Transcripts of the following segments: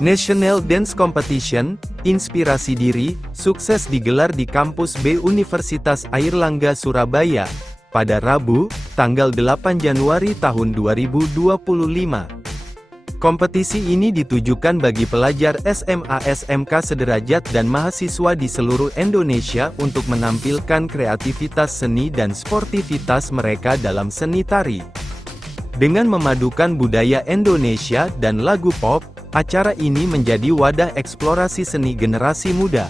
National Dance Competition, Inspirasi Diri, sukses digelar di Kampus B Universitas Airlangga Surabaya, pada Rabu, tanggal 8 Januari tahun 2025. Kompetisi ini ditujukan bagi pelajar SMA SMK sederajat dan mahasiswa di seluruh Indonesia untuk menampilkan kreativitas seni dan sportivitas mereka dalam seni tari. Dengan memadukan budaya Indonesia dan lagu pop, acara ini menjadi wadah eksplorasi seni generasi muda.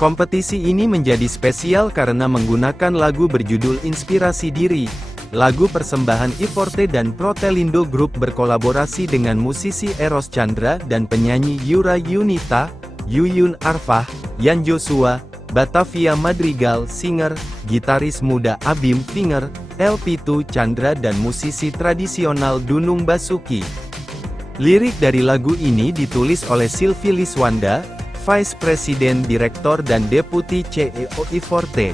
Kompetisi ini menjadi spesial karena menggunakan lagu berjudul Inspirasi Diri. Lagu persembahan I-Forte dan Protelindo Group berkolaborasi dengan musisi Eros Chandra dan penyanyi Yura Yunita, Yuyun Arfah, Yan Joshua, Batavia Madrigal Singer, gitaris muda Abim Finger, El-Pitu Chandra dan musisi tradisional Dunung Basuki. Lirik dari lagu ini ditulis oleh Sylvie Liswanda, Vice President Direktur dan Deputi CEO I-Forte.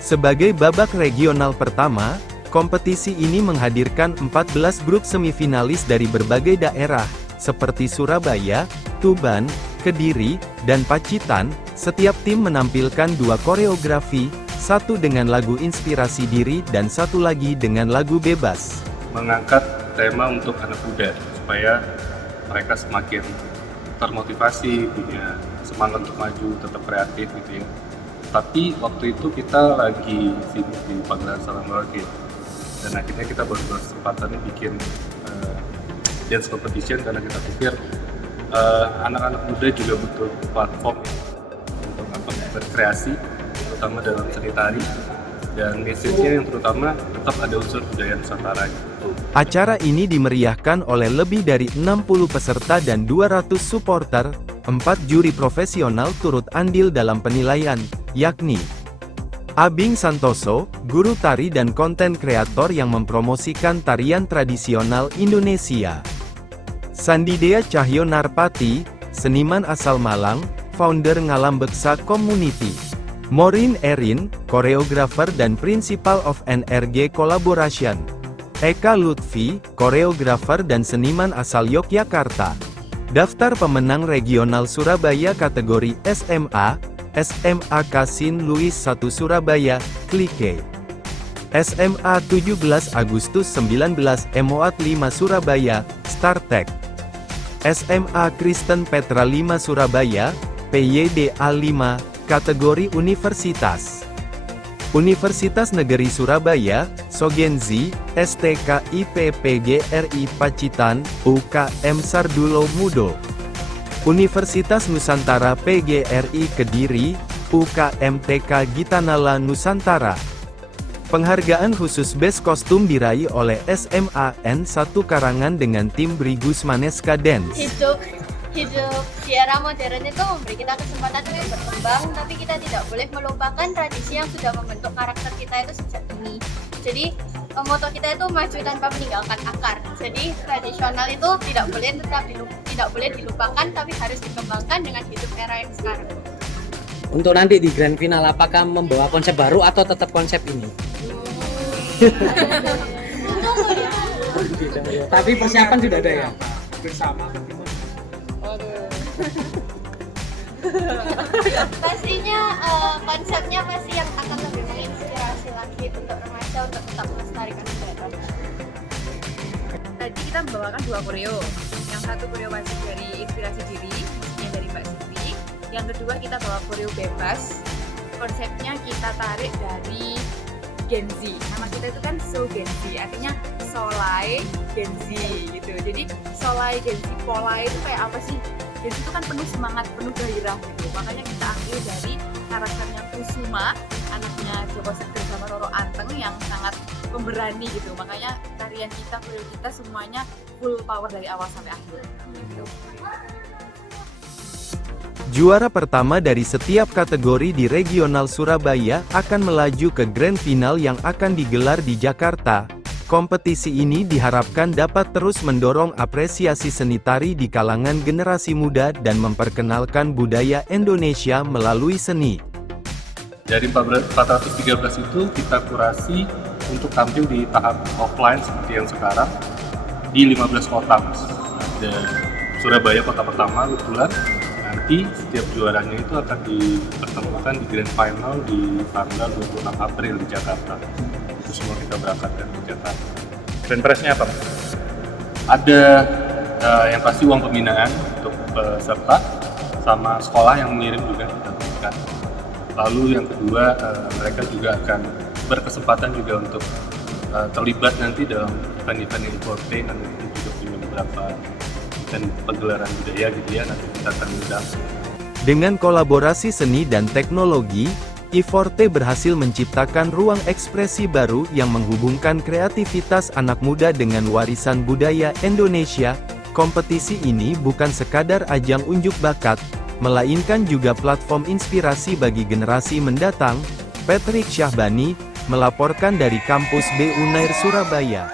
Sebagai babak regional pertama, kompetisi ini menghadirkan 14 grup semifinalis dari berbagai daerah, seperti Surabaya, Tuban, Kediri, dan Pacitan. Setiap tim menampilkan 2 koreografi, satu dengan lagu Inspirasi Diri dan satu lagi dengan lagu Bebas. Mengangkat tema untuk anak muda, supaya mereka semakin termotivasi, punya semangat untuk maju, tetap kreatif gitu ya. Tapi waktu itu kita lagi sibuk di Pameran Salam Merauke, dan akhirnya kita baru berkesempatannya bikin dance competition karena kita pikir anak-anak muda juga butuh platform untuk berkreasi, terutama dalam seni tari, dan message-nya yang terutama tetap ada unsur budaya Nusantara. Acara ini dimeriahkan oleh lebih dari 60 peserta dan 200 supporter. 4 juri profesional turut andil dalam penilaian, yakni Abing Santoso, guru tari dan konten kreator yang mempromosikan tarian tradisional Indonesia. Sandidea Cahyo Narpati, seniman asal Malang, founder Ngalambeksa Community. Maureen Erin, koreografer dan Principal of NRG Collaboration. Eka Lutfi, koreografer dan seniman asal Yogyakarta. Daftar pemenang regional Surabaya kategori SMA, SMA Kasin Louis 1 Surabaya, Klike. SMA 17 Agustus 19 Emoat 5 Surabaya, Startek. SMA Kristen Petra 5 Surabaya, PYDA 5, kategori Universitas. Universitas Negeri Surabaya, Sogenzi, STK IPPGRI Pacitan, UKM Sardulo Mudo. Universitas Nusantara PGRI Kediri, UKM TK Gitanala Nusantara. Penghargaan khusus Best Kostum diraih oleh SMA N1 Karangan dengan tim Brigus Maneska Dance. Hidup di era modern itu memberi kita kesempatan untuk berkembang, tapi kita tidak boleh melupakan tradisi yang sudah membentuk karakter kita itu sejak dini. Jadi moto kita itu maju tanpa meninggalkan akar. Jadi tradisional itu tidak boleh dilupakan, tapi harus dikembangkan dengan hidup era yang sekarang. Untuk nanti di grand final, apakah membawa konsep baru atau tetap konsep ini? Tapi persiapan sudah ada ya? Bersama. Pastinya konsepnya pasti yang akan lebih menginspirasi lagi untuk remaja untuk tetap melestarikan budaya. Tadi kita membawakan 2 koreo, yang satu koreo wajib dari Inspirasi Diri, musiknya dari Mbak Siti, yang kedua kita bawa koreo Bebas, konsepnya kita tarik dari Gen Z. Nama kita itu kan So Gen Z, artinya Solai Gen Z gitu. Jadi Solai Gen Z, Polai itu kayak apa sih? Gen Z itu kan penuh semangat, penuh gairah gitu. Makanya kita ambil dari karakternya Kusuma, anaknya Joko Seger sama Roro Anteng yang sangat pemberani gitu. Makanya tarian kita, koreo kita semuanya full power dari awal sampai akhir gitu. Juara pertama dari setiap kategori di regional Surabaya akan melaju ke grand final yang akan digelar di Jakarta. Kompetisi ini diharapkan dapat terus mendorong apresiasi seni tari di kalangan generasi muda dan memperkenalkan budaya Indonesia melalui seni. Dari 413 itu kita kurasi untuk tampil di tahap offline seperti yang sekarang di 15 kota, Mas. Ada Surabaya kota pertama kebetulan. Nanti setiap juaranya itu akan dipertemukan di grand final di tanggal 26 April di Jakarta. Itu semua kita berangkatkan di Jakarta. Dan prize-nya apa, Mas? Ada yang pasti uang pembinaan untuk peserta sama sekolah yang mengirim juga kita berikan. Lalu yang kedua mereka juga akan berkesempatan juga untuk terlibat nanti dalam event-event Inforte, nanti juga punya beberapa event pegelaran budaya gitu ya, nanti kita akan undang. Dengan kolaborasi seni dan teknologi, Iforte berhasil menciptakan ruang ekspresi baru yang menghubungkan kreativitas anak muda dengan warisan budaya Indonesia. Kompetisi ini bukan sekadar ajang unjuk bakat, melainkan juga platform inspirasi bagi generasi mendatang. Patrick Syahbani, melaporkan dari kampus B Unair Surabaya.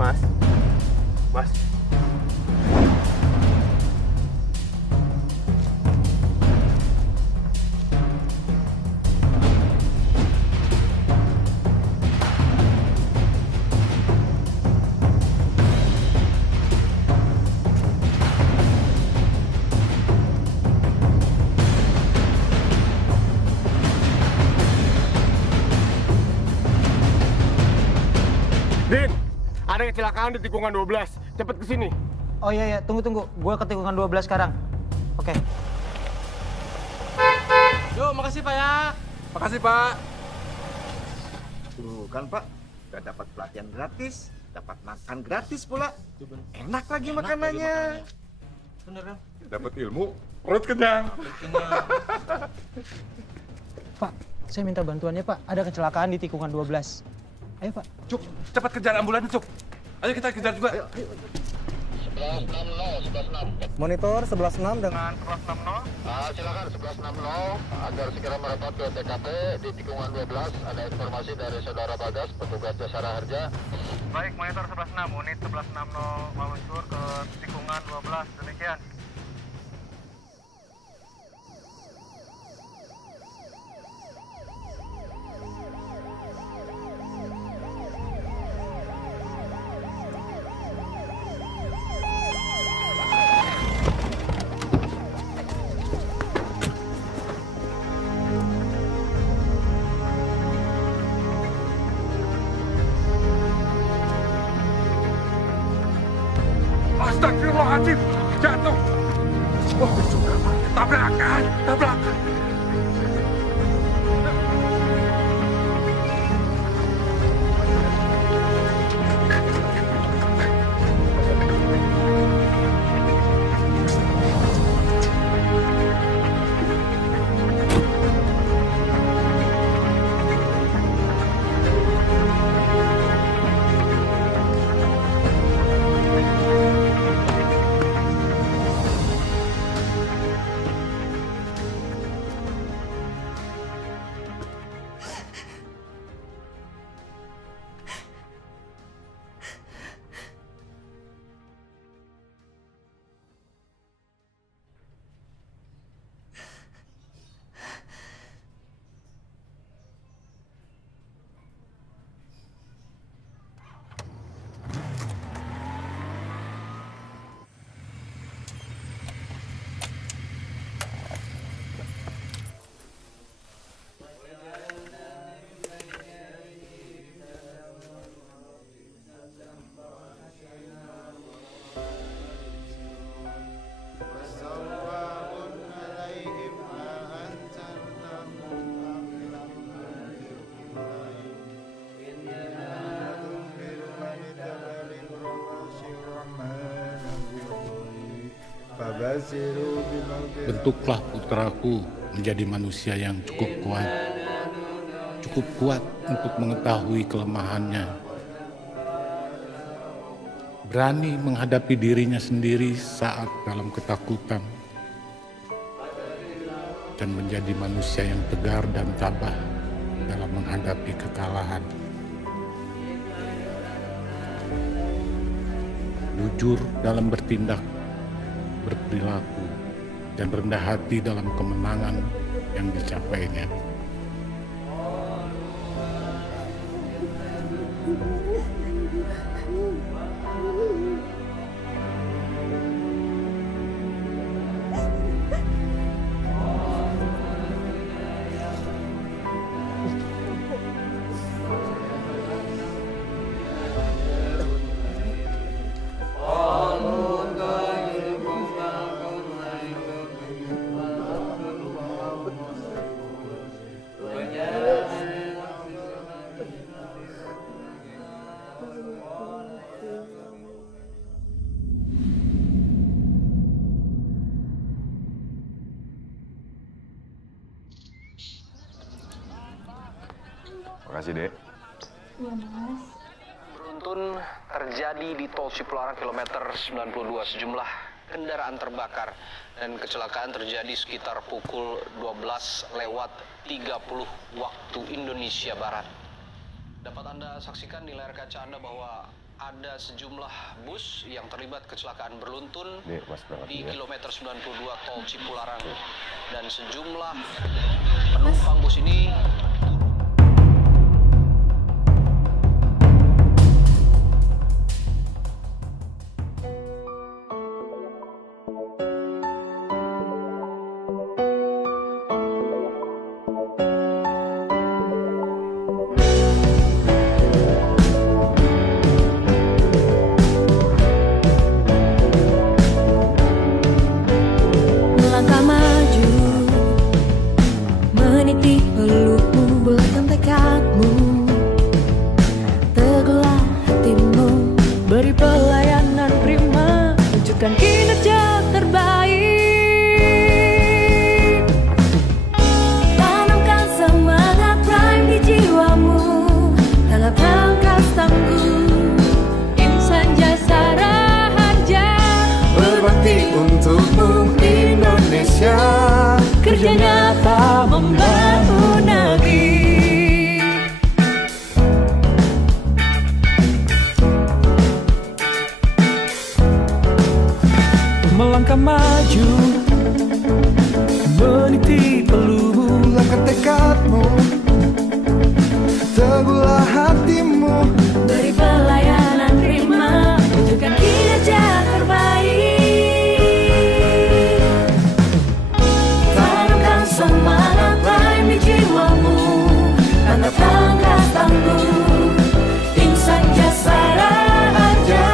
Mas, Mas. Din, ada kecelakaan di tikungan 12. Cepet kesini. Oh iya, tunggu. Gue ke tikungan 12 sekarang. Oke. Yuk, makasih Pak ya. Makasih Pak. Tuh kan Pak, udah dapat pelatihan gratis, dapat makan gratis pula. Enak lagi makanannya. Bener kan? Dapat ilmu, perut kenyang. Pak, saya minta bantuannya Pak. Ada kecelakaan di tikungan 12. Ayo Pak. Cuk, cepat kejar ambulan Cuk. Ayo kita kejar juga. Ayo. Monitor 11.6 dengan 1160. Silakan 1160 agar segera merapat ke TKP di tikungan 12. Ada informasi dari saudara Bagas, petugas Jasara Harja. Baik, monitor 11.6, unit 1160 meluncur ke tikungan 12. Demikian. Astagfirullahaladzim, jatuh. Oh, juga tabrakan. Bentuklah putraku menjadi manusia yang cukup kuat untuk mengetahui kelemahannya, berani menghadapi dirinya sendiri saat dalam ketakutan, dan menjadi manusia yang tegar dan tabah dalam menghadapi kekalahan. Jujur dalam bertindak, berperilaku, dan rendah hati dalam kemenangan yang dicapainya. Makasih, Dek. Iya, Mas. Beruntun terjadi di tol Cipularang kilometer 92. Sejumlah kendaraan terbakar dan kecelakaan terjadi sekitar pukul 12:30 waktu Indonesia Barat. Dapat Anda saksikan di layar kaca Anda bahwa ada sejumlah bus yang terlibat kecelakaan beruntun di kilometer 92 tol Cipularang, dan sejumlah penumpang bus ini melangkah maju, meniti pelukmu, bulatkan tekadmu, teguhlah hatimu, beri pelayanan prima, wujudkan kinerja terbaik. Tanamkan semangat prime di jiwamu, dalam rangka tangguh, insan jasa raharja, berbakti untukmu Indonesia, kerja nyata membangun negeri. melangkah maju, meniti peluru, langkah tekadmu, teguhlah hatimu, beri pelayanan prima, wujudkan kinerja terbaik. Tanamkan semangat prime di jiwamu, tanggap langkah tangguh, insan jasa raharja,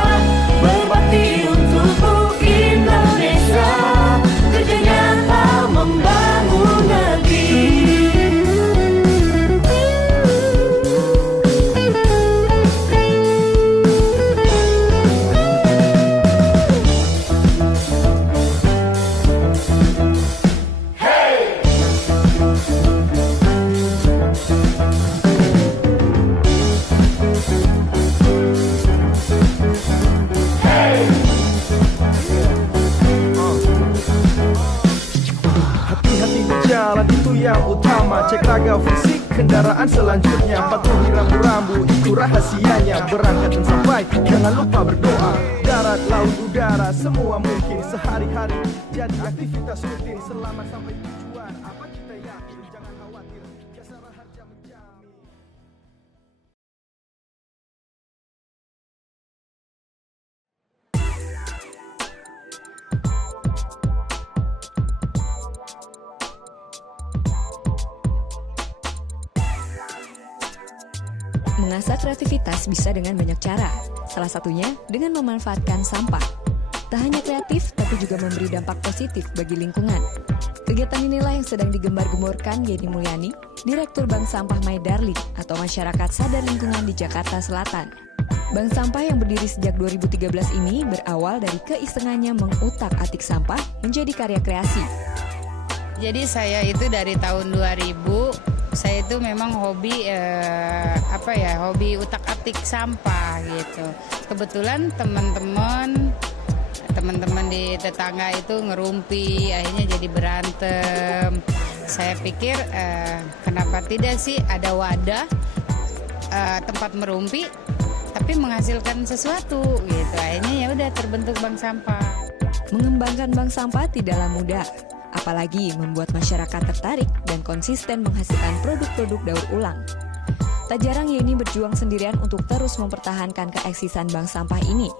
berbakti untukmu Indonesia, kerja nyata membangun negeri. hati-hati di jalan itu yang utama. Cek laga fisik kendaraan selanjutnya, patuhi rambu-rambu, itu rahasianya. Berangkat dan sampai, jangan lupa berdoa. Darat, laut, udara, semua mungkin sehari-hari jadi aktivitas rutin. Selamat sampai tujuan, apa kita yakin, jangan khawatir, jasa raharja menjamin. Mengasah kreativitas bisa dengan banyak cara, salah satunya dengan memanfaatkan sampah. Tak hanya kreatif, tapi juga memberi dampak positif bagi lingkungan. Kegiatan inilah yang sedang digembar-gemborkan Yeni Mulyani, Direktur Bank Sampah My Darling atau Masyarakat Sadar Lingkungan di Jakarta Selatan. Bank sampah yang berdiri sejak 2013 ini berawal dari keisengannya mengutak-atik sampah menjadi karya kreasi. Jadi saya itu dari tahun 2000, saya itu memang hobi hobi utak-atik sampah gitu. Kebetulan teman-teman di tetangga itu ngerumpi, akhirnya jadi berantem. Saya pikir kenapa tidak sih ada wadah tempat merumpi tapi menghasilkan sesuatu gitu. Akhirnya ya udah terbentuk bank sampah. Mengembangkan bank sampah tidaklah mudah, apalagi membuat masyarakat tertarik dan konsisten menghasilkan produk-produk daur ulang. Tak jarang Yeni berjuang sendirian untuk terus mempertahankan keeksisan bank sampah ini.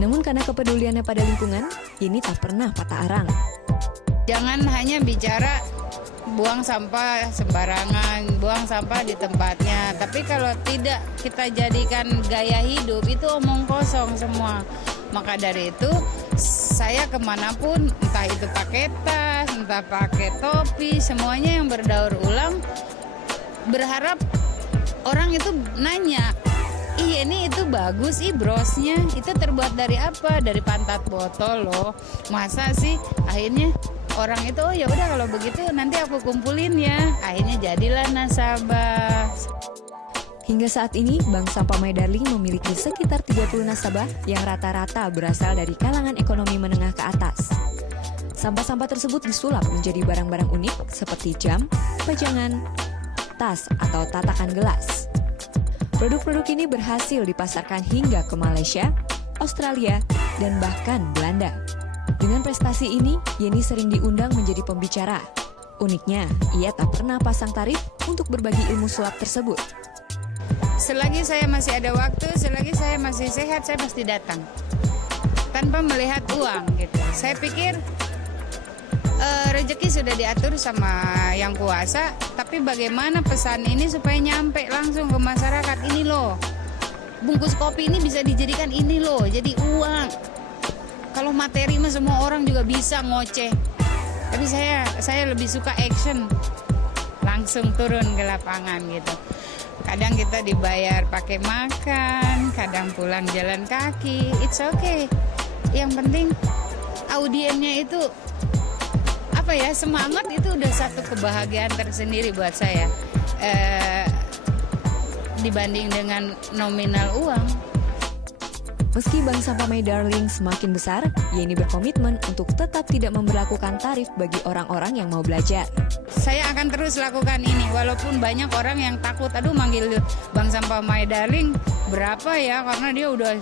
Namun karena kepeduliannya pada lingkungan, Yeni tak pernah patah arang. Jangan hanya bicara buang sampah sembarangan, buang sampah di tempatnya. Tapi kalau tidak kita jadikan gaya hidup, itu omong kosong semua. Maka dari itu, saya kemanapun, entah itu pakai tas, entah pakai topi, semuanya yang berdaur ulang, berharap orang itu nanya, "Ih, ini itu bagus, brosnya itu terbuat dari apa? Dari pantat botol loh." Masa sih? Akhirnya orang itu, oh ya udah kalau begitu nanti aku kumpulin ya. Akhirnya jadilah nasabah. Hingga saat ini, Bank Sampah My Darling memiliki sekitar 30 nasabah yang rata-rata berasal dari kalangan ekonomi menengah ke atas. Sampah-sampah tersebut disulap menjadi barang-barang unik seperti jam, pajangan, tas, atau tatakan gelas. Produk-produk ini berhasil dipasarkan hingga ke Malaysia, Australia, dan bahkan Belanda. Dengan prestasi ini, Yeni sering diundang menjadi pembicara. Uniknya, ia tak pernah pasang tarif untuk berbagi ilmu sulap tersebut. Selagi saya masih ada waktu, selagi saya masih sehat, saya pasti datang. Tanpa melihat uang gitu. Saya pikir rezeki sudah diatur sama yang kuasa, tapi bagaimana pesan ini supaya nyampe langsung ke masyarakat. Ini loh, bungkus kopi ini bisa dijadikan ini loh, jadi uang. Kalau materi mah semua orang juga bisa ngoceh. Tapi saya lebih suka action. Langsung turun ke lapangan gitu. Kadang kita dibayar pakai makan, kadang pulang jalan kaki. It's okay. Yang penting audiennya itu semangat, itu udah satu kebahagiaan tersendiri buat saya. Dibanding dengan nominal uang. Meski Bank Sampah My Darling semakin besar, Yeni berkomitmen untuk tetap tidak memberlakukan tarif bagi orang-orang yang mau belajar. Saya akan terus lakukan ini, walaupun banyak orang yang takut, aduh manggil Bank Sampah My Darling berapa ya, karena dia udah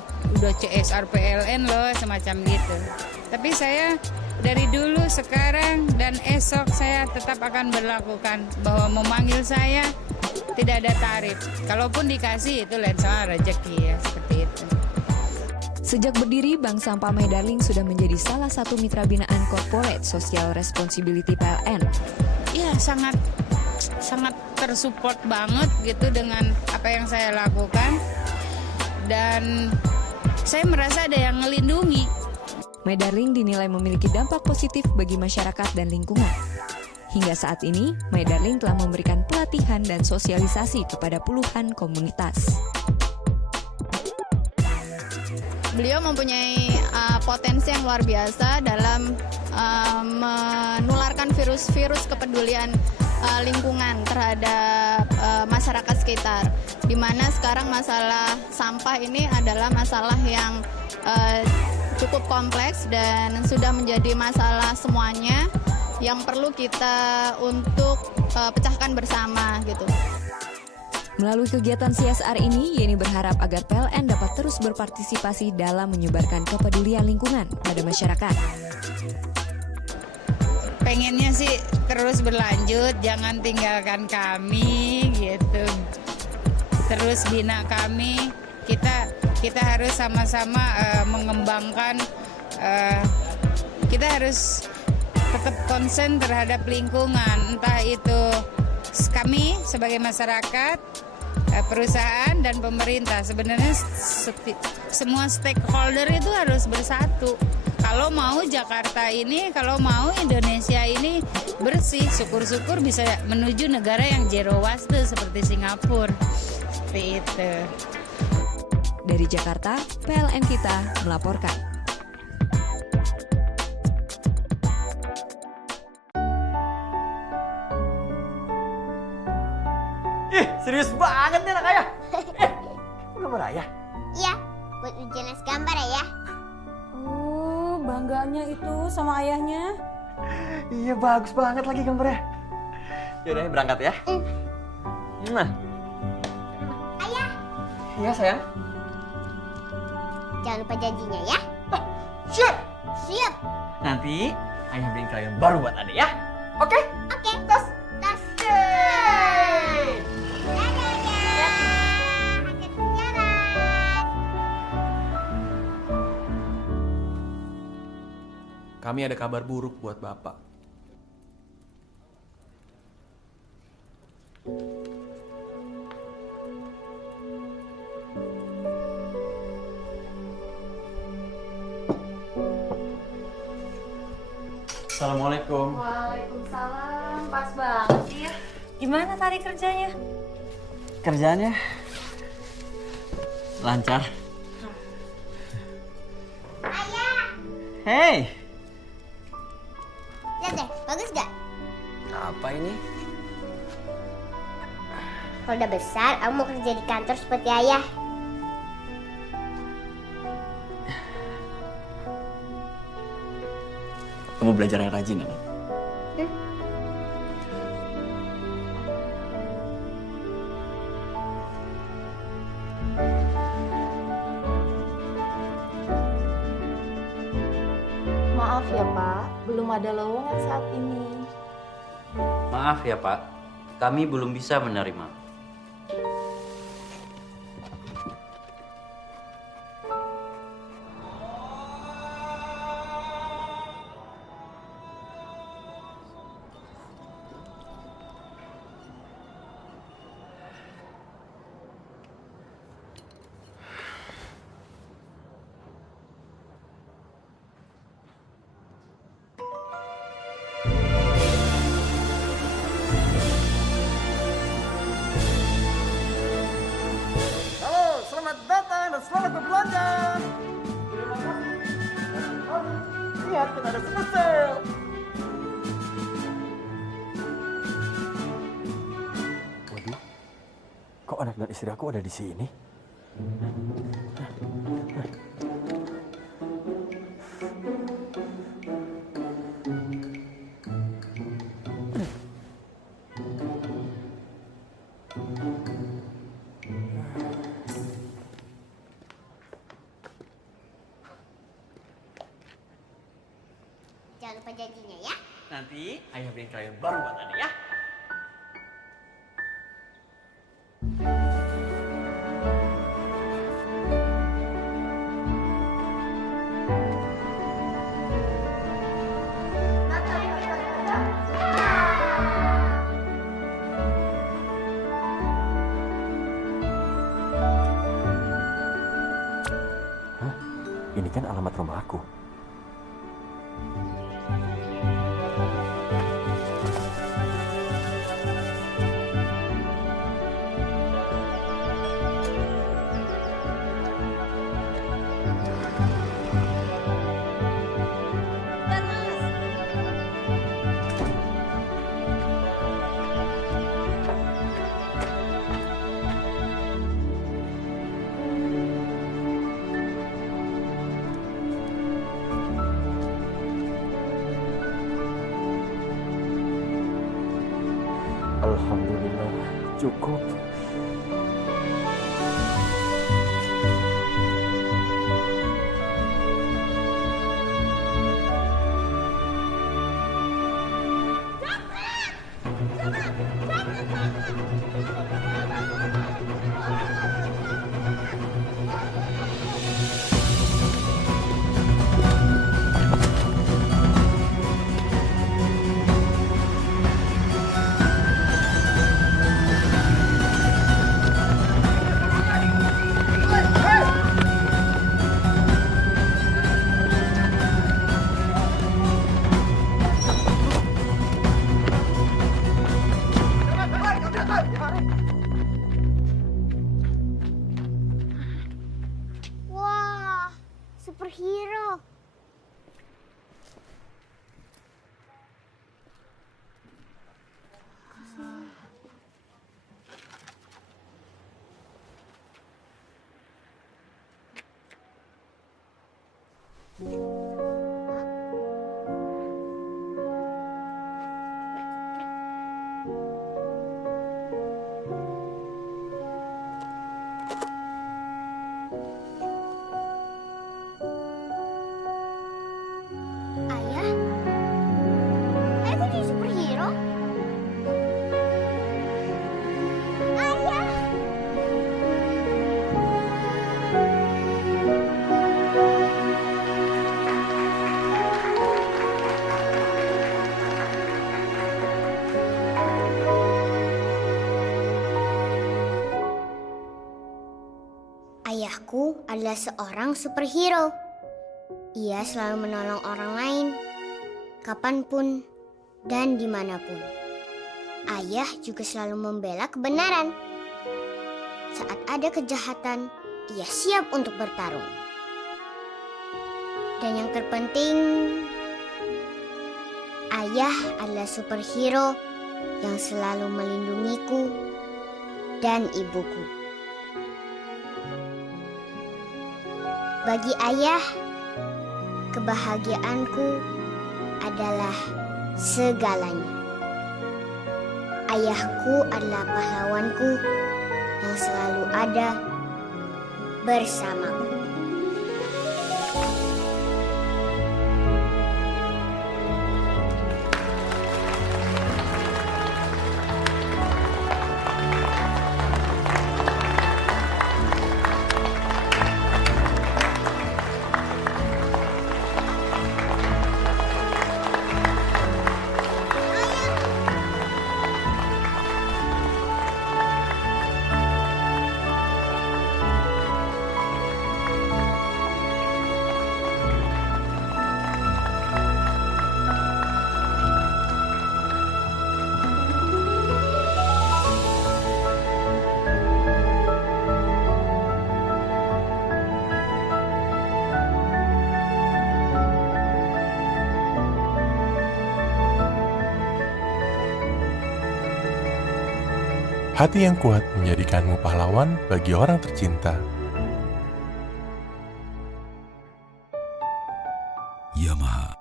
CSR PLN loh, semacam gitu. Tapi saya dari dulu, sekarang, dan esok saya tetap akan berlakukan bahwa memanggil saya tidak ada tarif. Kalaupun dikasih itu lain soal rezeki ya, seperti itu. Sejak berdiri, Bank Sampah My Darling sudah menjadi salah satu mitra binaan Corporate Social Responsibility PLN. Iya, sangat tersupport banget gitu dengan apa yang saya lakukan. Dan saya merasa ada yang ngelindungi. My Darling dinilai memiliki dampak positif bagi masyarakat dan lingkungan. Hingga saat ini, My Darling telah memberikan pelatihan dan sosialisasi kepada puluhan komunitas. Beliau mempunyai potensi yang luar biasa dalam menularkan virus-virus kepedulian lingkungan terhadap masyarakat sekitar. Di mana sekarang masalah sampah ini adalah masalah yang cukup kompleks dan sudah menjadi masalah semuanya yang perlu kita untuk pecahkan bersama gitu. Melalui kegiatan CSR ini, Yeni berharap agar PLN dapat terus berpartisipasi dalam menyebarkan kepedulian lingkungan pada masyarakat. Pengennya sih terus berlanjut, jangan tinggalkan kami gitu. Terus bina kami, kita harus sama-sama mengembangkan, kita harus tetap konsen terhadap lingkungan, entah itu kami sebagai masyarakat, perusahaan, dan pemerintah. Sebenarnya semua stakeholder itu harus bersatu. Kalau mau Jakarta ini, kalau mau Indonesia ini bersih, syukur-syukur bisa menuju negara yang zero waste seperti Singapura. Seperti itu. Dari Jakarta, PLN Kita melaporkan. Ih, serius banget nih anak ayah. Gambar ayah? Iya, buat ujian les gambar ya. Oh, bangganya itu sama ayahnya. Iya, bagus banget lagi gambarnya. Yaudah, berangkat ya. Ayah, Iya, sayang. jangan lupa janjinya ya. Siap. Siap. Nanti ayah beliin krayon baru buat adek ya. Oke? Oke. Tas. Tas. Dadah, Ayah. Akhir jalan. Kami ada kabar buruk buat Bapak. Assalamualaikum. Waalaikumsalam, pas banget sih ya. Gimana tadi kerjanya? Kerjaannya lancar. Ayah. Hey, Lihat deh, bagus gak? apa ini? Kalau udah besar, aku mau kerja di kantor seperti ayah. Kamu belajar yang rajin, anak. Maaf ya Pak, belum ada lowongan saat ini. Maaf ya Pak, kami belum bisa menerima. Halo, selamat datang dan selamat berbelanja. Terima kasih. Lihat, kita ada super sale. Waduh, kok anak dan istri aku ada di sini? Jangan lupa janjinya ya. Nanti ayah beliin krayon baru buat adek ya. Hah? Ini kan alamat rumah aku. Alhamdulillah, cukup. Ayah? Ayah kok jadi superhero? Ayah! Ayahku adalah seorang superhero. Ia selalu menolong orang lain, kapanpun dan dimanapun. Ayah juga selalu membela kebenaran. Saat ada kejahatan, ia siap untuk bertarung. Dan yang terpenting, ayah adalah superhero yang selalu melindungiku dan ibuku. Bagi ayah, kebahagiaanku adalah segalanya. Ayahku adalah pahlawanku yang selalu ada bersamaku. Hati yang kuat menjadikanmu pahlawan bagi orang tercinta. Yamaha.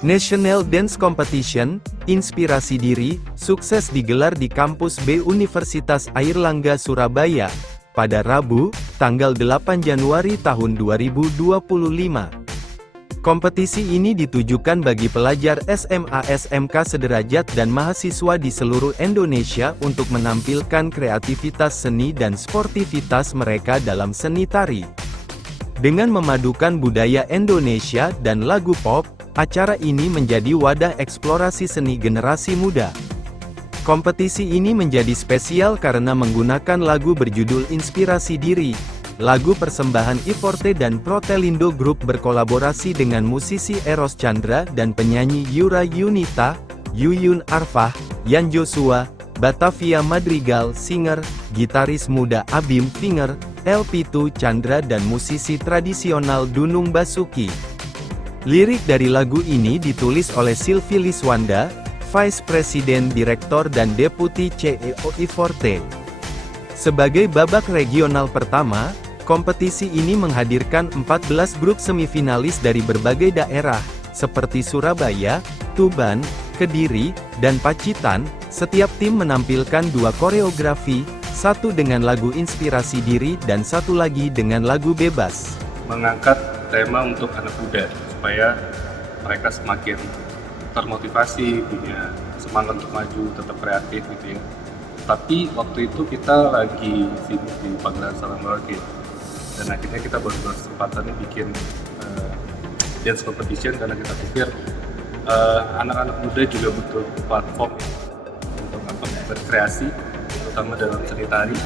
National Dance Competition, Inspirasi Diri, sukses digelar di kampus B Universitas Airlangga Surabaya, pada Rabu, tanggal 8 Januari tahun 2025. Kompetisi ini ditujukan bagi pelajar SMA SMK sederajat dan mahasiswa di seluruh Indonesia untuk menampilkan kreativitas seni dan sportivitas mereka dalam seni tari. Dengan memadukan budaya Indonesia dan lagu pop, acara ini menjadi wadah eksplorasi seni generasi muda. Kompetisi ini menjadi spesial karena menggunakan lagu berjudul Inspirasi Diri. Lagu persembahan Iforte dan Protelindo Group berkolaborasi dengan musisi Eros Chandra dan penyanyi Yura Yunita, Yuyun Arfah, Yan Joshua, Batavia Madrigal Singer, gitaris muda Abim Finger, El-Pitu Chandra dan musisi tradisional Dunung Basuki. Lirik dari lagu ini ditulis oleh Sylvie Liswanda, Vice President Direktur dan Deputi CEO Iforte. Sebagai babak regional pertama, kompetisi ini menghadirkan 14 grup semifinalis dari berbagai daerah, seperti Surabaya, Tuban, Kediri, dan Pacitan. Setiap tim menampilkan 2 koreografi, satu dengan lagu Inspirasi Diri dan satu lagi dengan lagu Bebas. Mengangkat tema untuk anak muda, supaya mereka semakin termotivasi, punya semangat untuk maju, tetap kreatif gitu ya. Tapi waktu itu kita lagi sibuk di pagelaran Salam Merauke. Dan akhirnya kita baru berkesempatan bikin dance competition karena kita pikir anak-anak muda juga butuh platform untuk berkreasi, terutama dalam seni tari,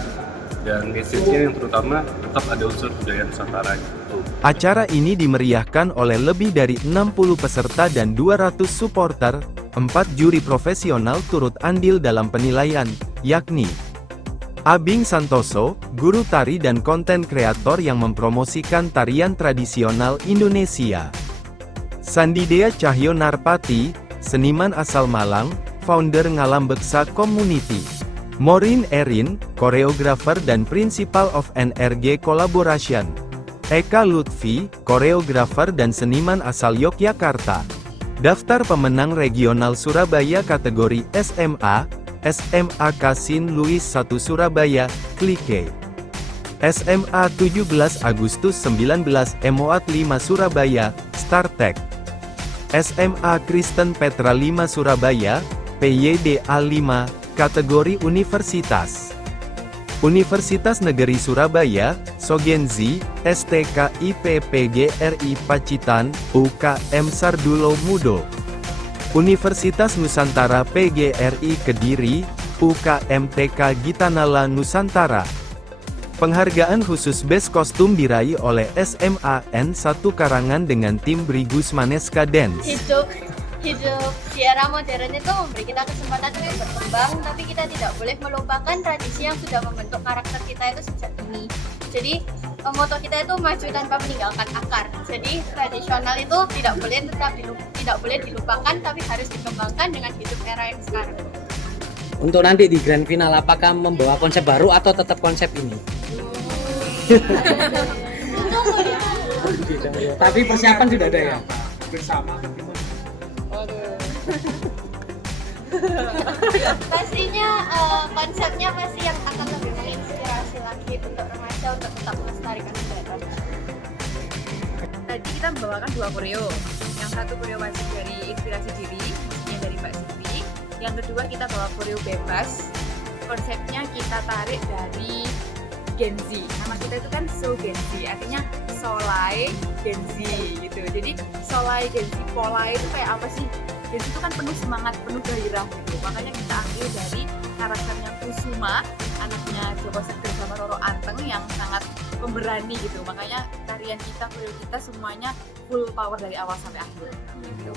dan message-nya yang terutama tetap ada unsur budaya Nusantara gitu. Acara ini dimeriahkan oleh lebih dari 60 peserta dan 200 supporter. 4 juri profesional turut andil dalam penilaian, yakni Abing Santoso, guru tari dan konten kreator yang mempromosikan tarian tradisional Indonesia. Sandidea Cahyo Narpati, seniman asal Malang, founder Ngalam Beksa Community. Maureen Erin, koreografer dan Principal of NRG Collaboration. Eka Lutfi, koreografer dan seniman asal Yogyakarta. Daftar pemenang regional Surabaya kategori SMA, SMA Kasin Louis 1 Surabaya, Klike. SMA 17 Agustus 19 Emoat 5 Surabaya, Startek. SMA Kristen Petra 5 Surabaya, PYDA 5, kategori Universitas. Universitas Negeri Surabaya, Sogenzi, STK IPPGRI Pacitan, UKM Sardulo Mudo. Universitas Nusantara PGRI Kediri, UKM TK Gitanala Nusantara. Penghargaan khusus Best Kostum diraih oleh SMA N1 Karangan dengan tim Brigus Maneska Dance. Hidup di era modern itu memberi kita kesempatan untuk berkembang, tapi kita tidak boleh melupakan tradisi yang sudah membentuk karakter kita itu sejak dini. Jadi moto kita itu maju tanpa meninggalkan akar. Jadi tradisional itu tidak boleh dilupakan, tapi harus dikembangkan dengan hidup era yang sekarang. Untuk nanti di grand final, apakah membawa konsep baru atau tetap konsep ini? Tapi persiapan sudah ada ya? Bersama. Pastinya konsepnya pasti yang akan lebih menginspirasi lagi untuk remaja untuk tetap melestarikan budaya. Tadi kita membawakan 2 koreo. Yang satu koreo wajib dari Inspirasi Diri, musiknya dari Mbak Siti. Yang kedua kita bawa koreo bebas. Konsepnya kita tarik dari Gen Z. Nama kita itu kan So Gen Z, artinya Solai Gen Z gitu. Jadi Solai Gen Z, Polai itu kayak apa sih? Gen Z itu kan penuh semangat, penuh gairah gitu. Makanya kita ambil dari karakternya Kusuma, anaknya Joko Seger sama Roro Anteng yang sangat pemberani gitu. Makanya tarian kita, koreo kita semuanya full power dari awal sampai akhir gitu.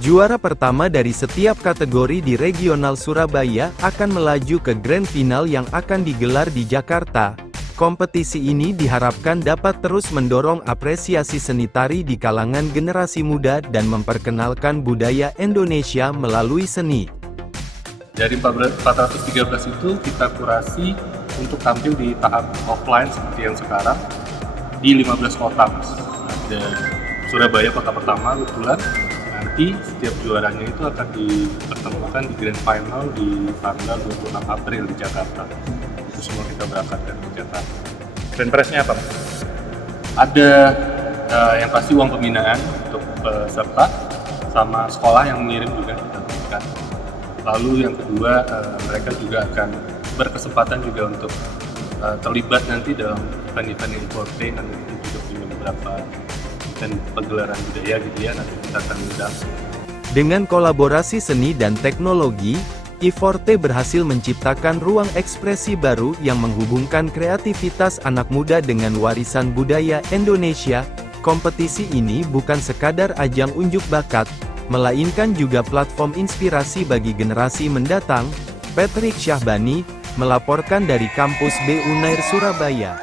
Juara pertama dari setiap kategori di regional Surabaya akan melaju ke grand final yang akan digelar di Jakarta. Kompetisi ini diharapkan dapat terus mendorong apresiasi seni tari di kalangan generasi muda dan memperkenalkan budaya Indonesia melalui seni. Dari 413 itu kita kurasi untuk tampil di tahap offline seperti yang sekarang di 15 kota. Ada Surabaya kota pertama kebetulan. Nanti setiap juaranya itu akan dipertemukan di grand final di tanggal 26 April di Jakarta. Itu semua kita berangkatkan ke Jakarta. Grand prize-nya apa? Ada yang pasti uang pembinaan untuk peserta, sama sekolah yang mengirim juga kita berikan. Lalu yang kedua, mereka juga akan berkesempatan juga untuk terlibat nanti dalam event-event Inforte, nanti juga punya beberapa dan pegelaran budaya gitu ya, nanti kita akan undang. Dengan kolaborasi seni dan teknologi, Iforte berhasil menciptakan ruang ekspresi baru yang menghubungkan kreativitas anak muda dengan warisan budaya Indonesia. Kompetisi ini bukan sekadar ajang unjuk bakat, melainkan juga platform inspirasi bagi generasi mendatang. Patrick Syahbani, melaporkan dari kampus B Unair Surabaya.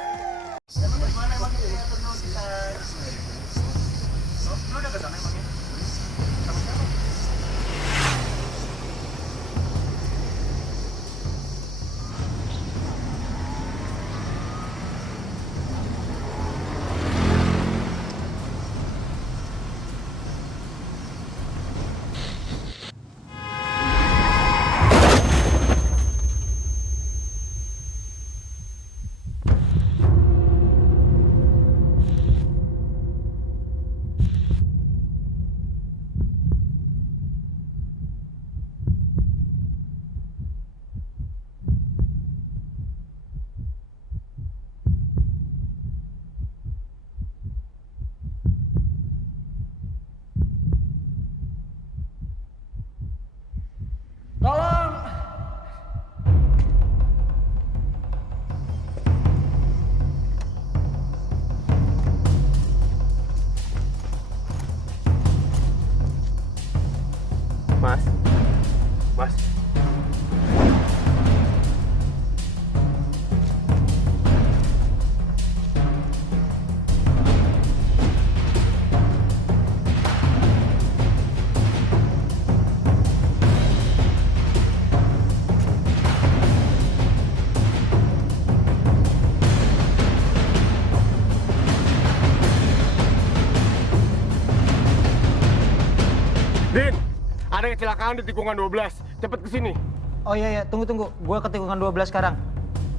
kecelakaan di tikungan 12. Cepet kesini. Oh iya, tunggu. Gue ke tikungan 12 sekarang.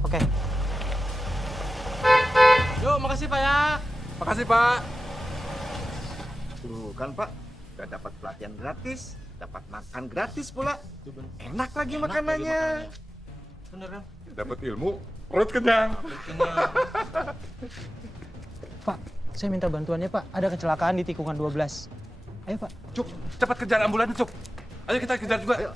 Oke. Yuk, makasih Pak ya. Makasih Pak. Tuh kan Pak, udah dapat pelatihan gratis, dapat makan gratis pula. Enak lagi makanannya. Bener kan? Dapat ilmu, perut kenyang. Pak, saya minta bantuannya Pak. Ada kecelakaan di tikungan 12. Ayo Pak. Cuk, cepat kejar ambulan Cuk. Ayo kita kejar juga. Ayo.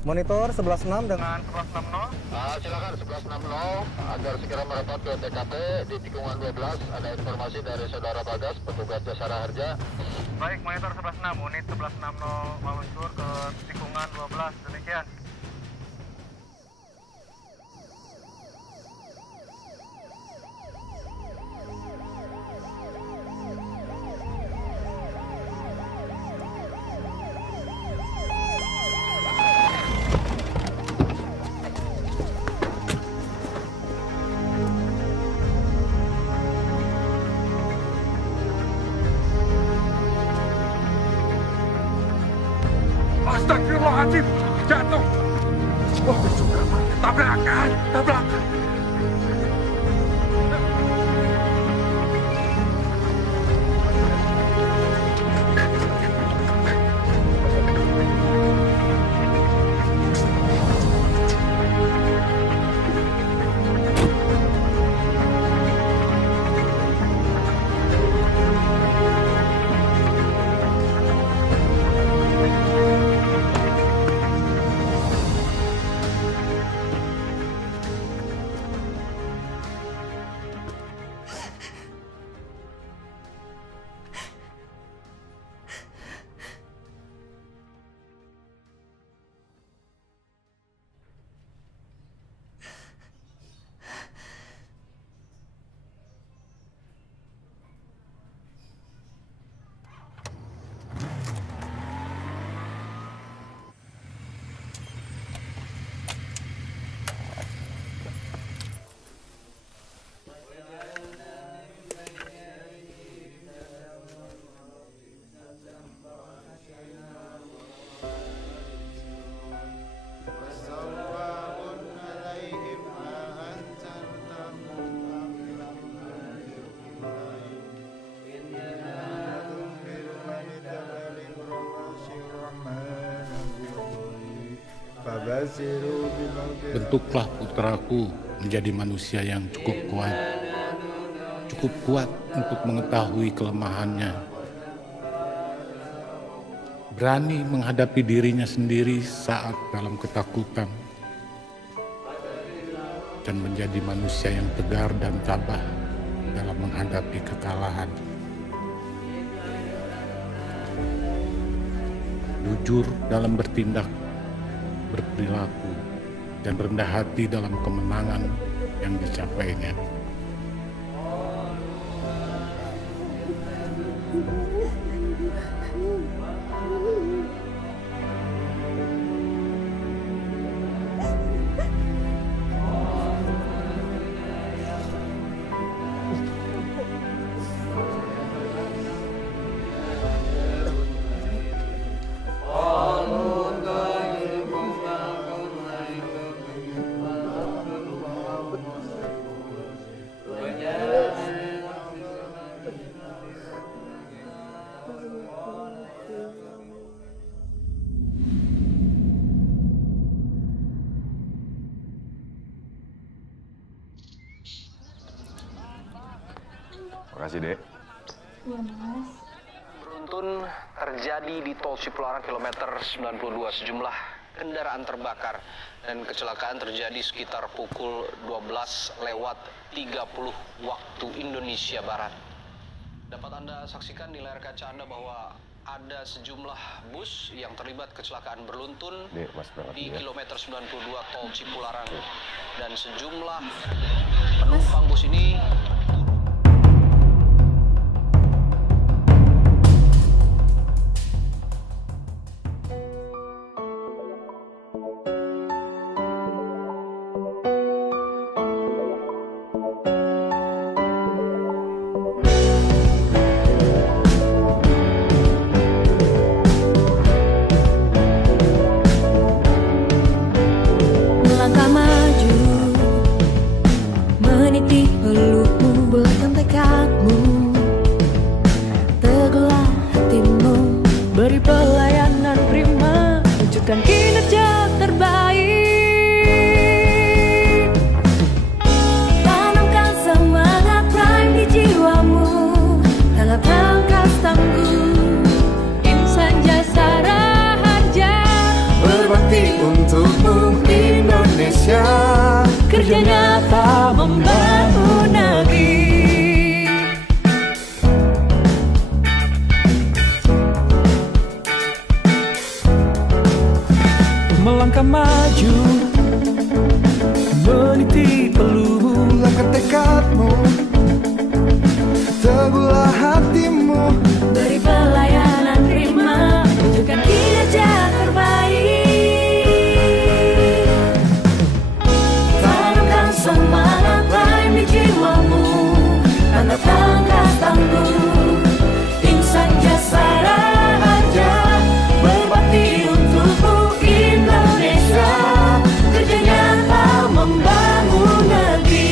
Monitor 11.6 dengan 1160. Silakan 1160 agar segera merapat ke TKP di tikungan 12. Ada informasi dari saudara Bagas, petugas Jasara Harja. Baik, monitor 1160, unit 1160 meluncur ke tikungan 12. Demikian. Astagfirullahaladzim, jatuh. Wah, sudah tabrakan. Bentuklah putraku menjadi manusia yang cukup kuat untuk mengetahui kelemahannya, berani menghadapi dirinya sendiri saat dalam ketakutan, dan menjadi manusia yang tegar dan tabah dalam menghadapi kekalahan. Jujur dalam bertindak, berperilaku, dan rendah hati dalam kemenangan yang dicapainya. Makasih, Dek. Iya, Mas. Beruntun terjadi di tol Cipularang kilometer 92. Sejumlah kendaraan terbakar dan kecelakaan terjadi sekitar pukul 12:30 waktu Indonesia Barat. Dapat Anda saksikan di layar kaca Anda bahwa ada sejumlah bus yang terlibat kecelakaan beruntun di kilometer 92 tol Cipularang. Dan sejumlah penumpang bus ini kerja nyata membangun negeri. Melangkah maju, meniti peluru, langkah tekadmu, teguhlah hatimu, Beri pelayanan prima, tunjukkan kinerja terbaik. Tanamkan semangat lain di jiwamu, tanda tangkas tangguh, insan jasa raja, berbakti untukmu Indonesia, kerja nyata membangun negeri.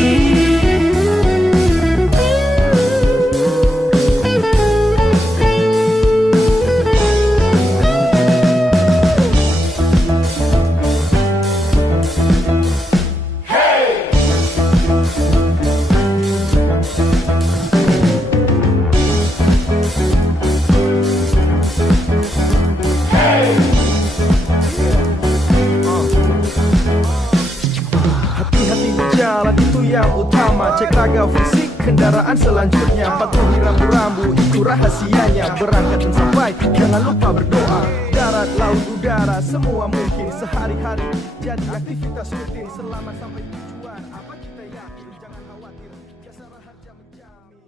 Hati-hati di jalan itu yang utama. Cek laga fisik kendaraan selanjutnya. Patuhi rambu-rambu, itu rahasianya. Berangkat dan sampai, jangan lupa berdoa. Darat, laut, udara, semua mungkin. Sehari-hari jadi aktivitas rutin. Selamat sampai tujuan, apa kita yakin. Jangan khawatir, jasara harja menjamin.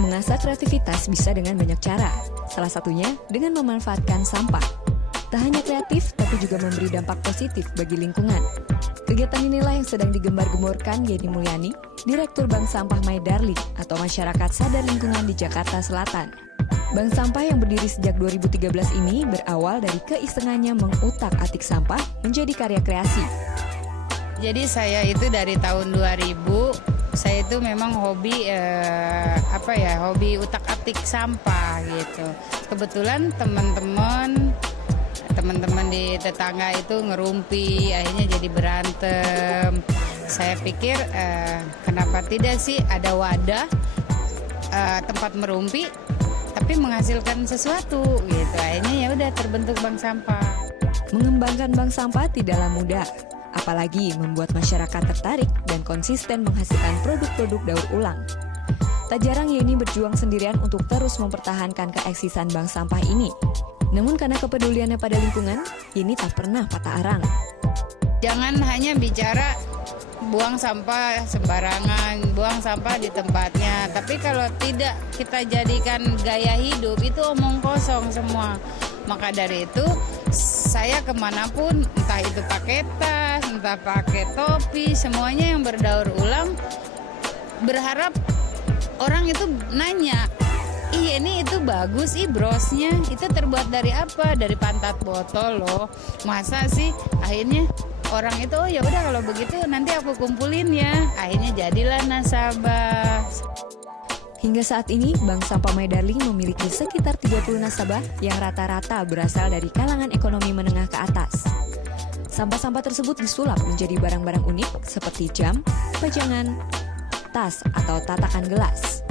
Mengasah kreativitas bisa dengan banyak cara, salah satunya dengan memanfaatkan sampah. Tak hanya kreatif, tapi juga memberi dampak positif bagi lingkungan. Kegiatan inilah yang sedang digembar-gemborkan Yeni Mulyani, Direktur Bank Sampah My Darling atau Masyarakat Sadar Lingkungan di Jakarta Selatan. Bank sampah yang berdiri sejak 2013 ini berawal dari keisengannya mengutak-atik sampah menjadi karya kreasi. Jadi saya itu dari tahun 2000 saya itu memang hobi hobi utak-atik sampah gitu. Kebetulan teman-teman di tetangga itu ngerumpi, akhirnya jadi berantem. Saya pikir kenapa tidak sih ada wadah tempat merumpi tapi menghasilkan sesuatu gitu. Akhirnya ya udah terbentuk bank sampah. Mengembangkan bank sampah tidaklah mudah. Apalagi membuat masyarakat tertarik dan konsisten menghasilkan produk-produk daur ulang. Tak jarang Yeni berjuang sendirian untuk terus mempertahankan keeksisan bank sampah ini. Namun karena kepeduliannya pada lingkungan, Yeni tak pernah patah arang. Jangan hanya bicara buang sampah sembarangan, buang sampah di tempatnya. Tapi kalau tidak kita jadikan gaya hidup, itu omong kosong semua. Maka dari itu, saya kemanapun, entah itu pakai tas, entah pakai topi, semuanya yang berdaur ulang, berharap orang itu nanya, "Ih, ini itu bagus, brosnya, itu terbuat dari apa? Dari pantat botol loh." Masa sih? Akhirnya orang itu, oh ya udah kalau begitu nanti aku kumpulin ya. Akhirnya jadilah nasabah. Hingga saat ini, Bank Sampah My Darling memiliki sekitar 30 nasabah yang rata-rata berasal dari kalangan ekonomi menengah ke atas. Sampah-sampah tersebut disulap menjadi barang-barang unik seperti jam, pajangan, tas, atau tatakan gelas.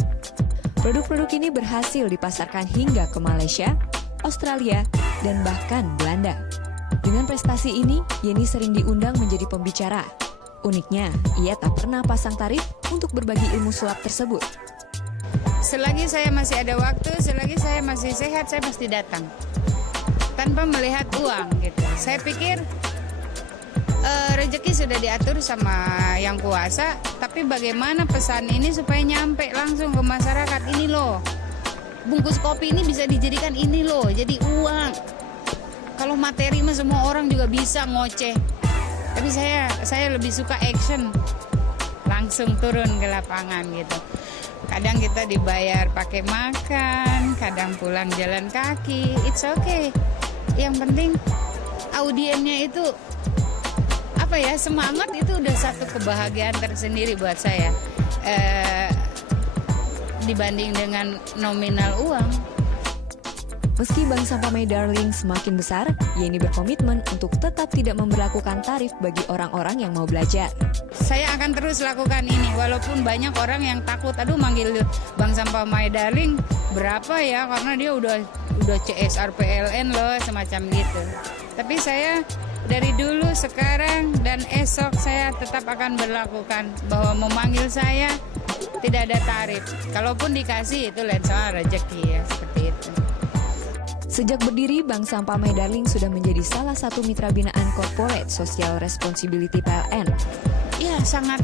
Produk-produk ini berhasil dipasarkan hingga ke Malaysia, Australia, dan bahkan Belanda. Dengan prestasi ini, Yeni sering diundang menjadi pembicara. Uniknya, ia tak pernah pasang tarif untuk berbagi ilmu sulap tersebut. Selagi saya masih ada waktu, selagi saya masih sehat, saya pasti datang. Tanpa melihat uang gitu. Saya pikir rezeki sudah diatur sama yang kuasa, tapi bagaimana pesan ini supaya nyampe langsung ke masyarakat. Ini loh, bungkus kopi ini bisa dijadikan ini loh, jadi uang. Kalau materi mah semua orang juga bisa ngoceh. Tapi saya lebih suka action. Langsung turun ke lapangan gitu. Kadang kita dibayar pakai makan, kadang pulang jalan kaki, it's okay. Yang penting audiennya itu semangat, itu udah satu kebahagiaan tersendiri buat saya. Dibanding dengan nominal uang. Meski Bank Sampah My Darling semakin besar, Yeni berkomitmen untuk tetap tidak memberlakukan tarif bagi orang-orang yang mau belajar. Saya akan terus lakukan ini, walaupun banyak orang yang takut, aduh manggil Bank Sampah My Darling berapa ya, karena dia udah CSR PLN loh, semacam gitu. Tapi saya dari dulu, sekarang, dan esok saya tetap akan berlakukan bahwa memanggil saya tidak ada tarif. Kalaupun dikasih itu lain soal rezeki ya, seperti itu. Sejak berdiri, Bank Sampah My Darling sudah menjadi salah satu mitra binaan Corporate Social Responsibility PLN. Ya, sangat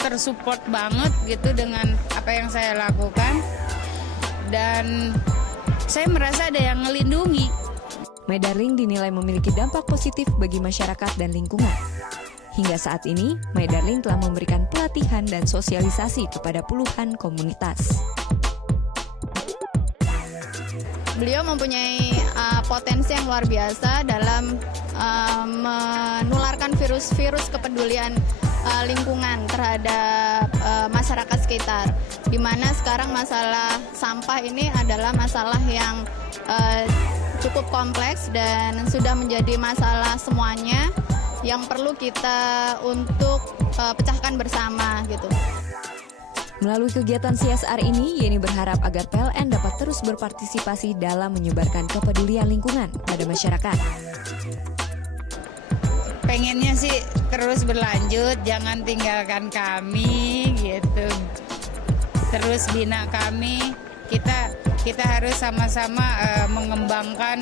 tersupport banget gitu dengan apa yang saya lakukan, dan saya merasa ada yang ngelindungi. My Darling dinilai memiliki dampak positif bagi masyarakat dan lingkungan. Hingga saat ini, My Darling telah memberikan pelatihan dan sosialisasi kepada puluhan komunitas. Beliau mempunyai potensi yang luar biasa dalam menularkan virus-virus kepedulian lingkungan terhadap masyarakat sekitar. Di mana sekarang masalah sampah ini adalah masalah yang cukup kompleks dan sudah menjadi masalah semuanya yang perlu kita untuk pecahkan bersama gitu. Melalui kegiatan CSR ini, Yeni berharap agar PLN dapat terus berpartisipasi dalam menyebarkan kepedulian lingkungan pada masyarakat. Pengennya sih terus berlanjut, jangan tinggalkan kami gitu. Terus bina kami, kita harus sama-sama mengembangkan,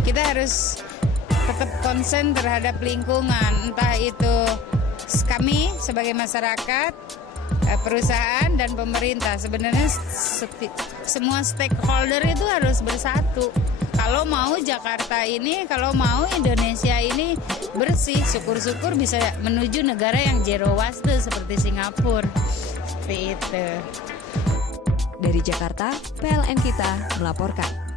kita harus tetap konsen terhadap lingkungan, entah itu kami sebagai masyarakat, perusahaan, dan pemerintah. Sebenarnya semua stakeholder itu harus bersatu. Kalau mau Jakarta ini, kalau mau Indonesia ini bersih, syukur-syukur bisa menuju negara yang zero waste seperti Singapura. Seperti itu. Dari Jakarta, PLN Kita melaporkan.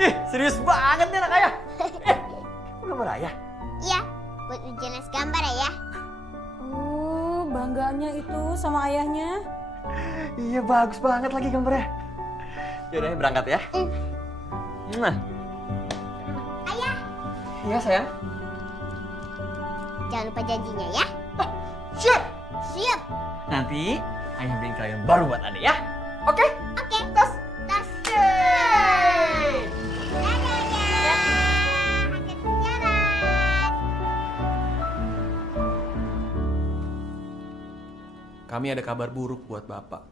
Ih, serius banget nih anak ayah. Gambar ayah? Iya, buat ujian les gambar ya. Oh, bangganya itu sama ayahnya. Iya, bagus banget lagi gambarnya. Yaudah, berangkat ya. Ayah. Iya, sayang. Jangan lupa janjinya ya. Siap. Siap. Nanti ayah beliin krayon baru buat adek ya. Oke? Oke. Tas. Yeay. Kami ada kabar buruk buat Bapak.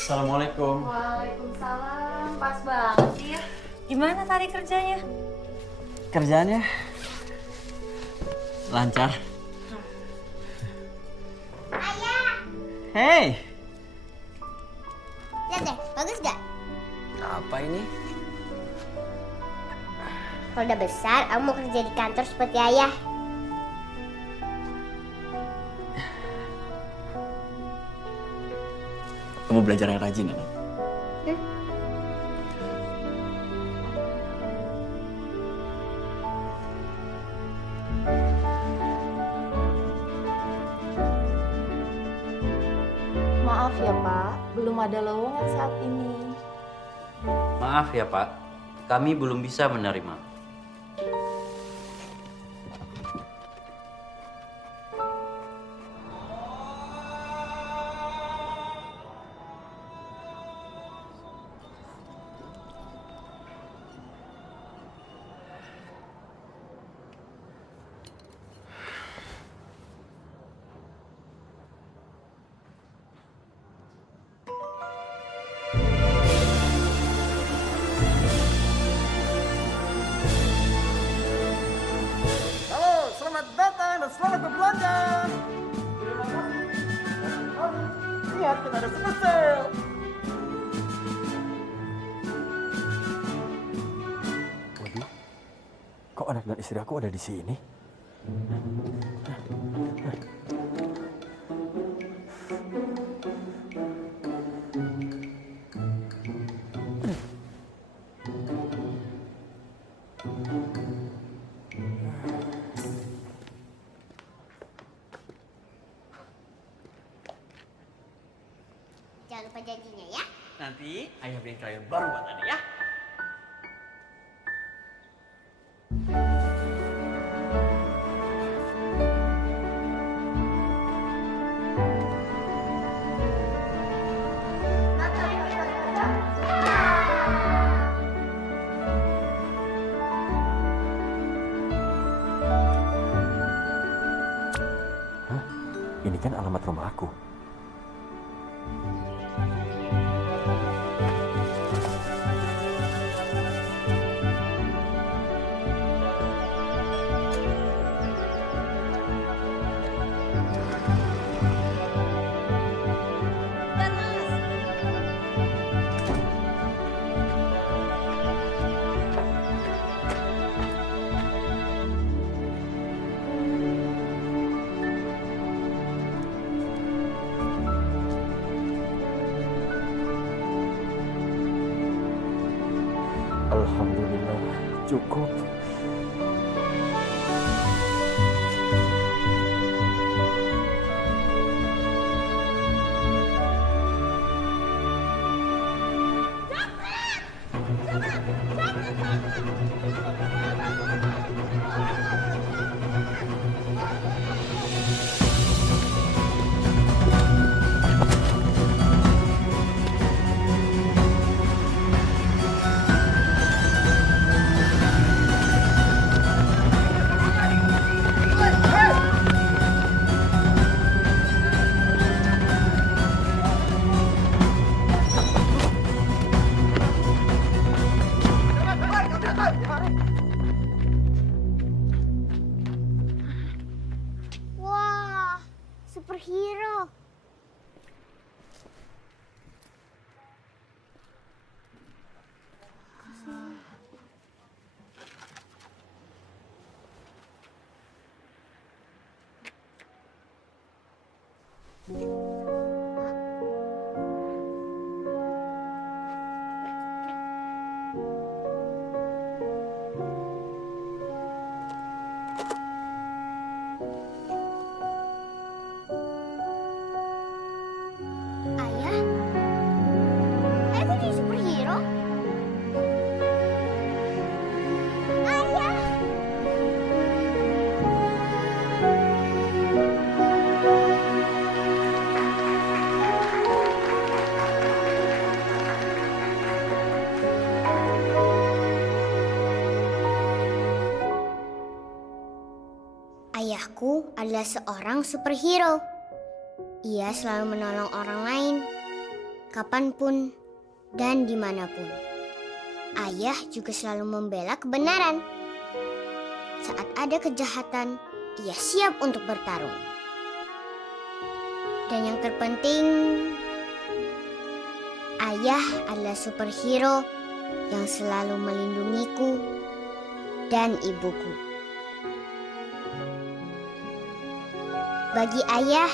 Assalamualaikum. Waalaikumsalam, pas banget sih. Gimana tadi kerjanya? Kerjaannya lancar. Ayah. Hey. Lihat deh, bagus gak? Apa ini? Kalau udah besar, aku mau kerja di kantor seperti ayah. Kamu belajar yang rajin ya? Maaf ya Pak, belum ada lowongan saat ini. Maaf ya Pak, kami belum bisa menerima. Selamat berbelanja. Lihat, kita ada super sale. Waduh, kok anak dan istri aku ada di sini? janjinya ya. Nanti ayah beliin krayon baru buat adek ya. Ini kan alamat rumah aku. Alhamdulillah, cukup. Wah, superhero. Ayah? Ayah kok jadi superhero? Ayah! Ayahku adalah seorang superhero. Ia selalu menolong orang lain, kapanpun dan dimanapun. Ayah juga selalu membela kebenaran. Saat ada kejahatan, ia siap untuk bertarung. Dan yang terpenting, ayah adalah superhero yang selalu melindungiku dan ibuku. Bagi ayah,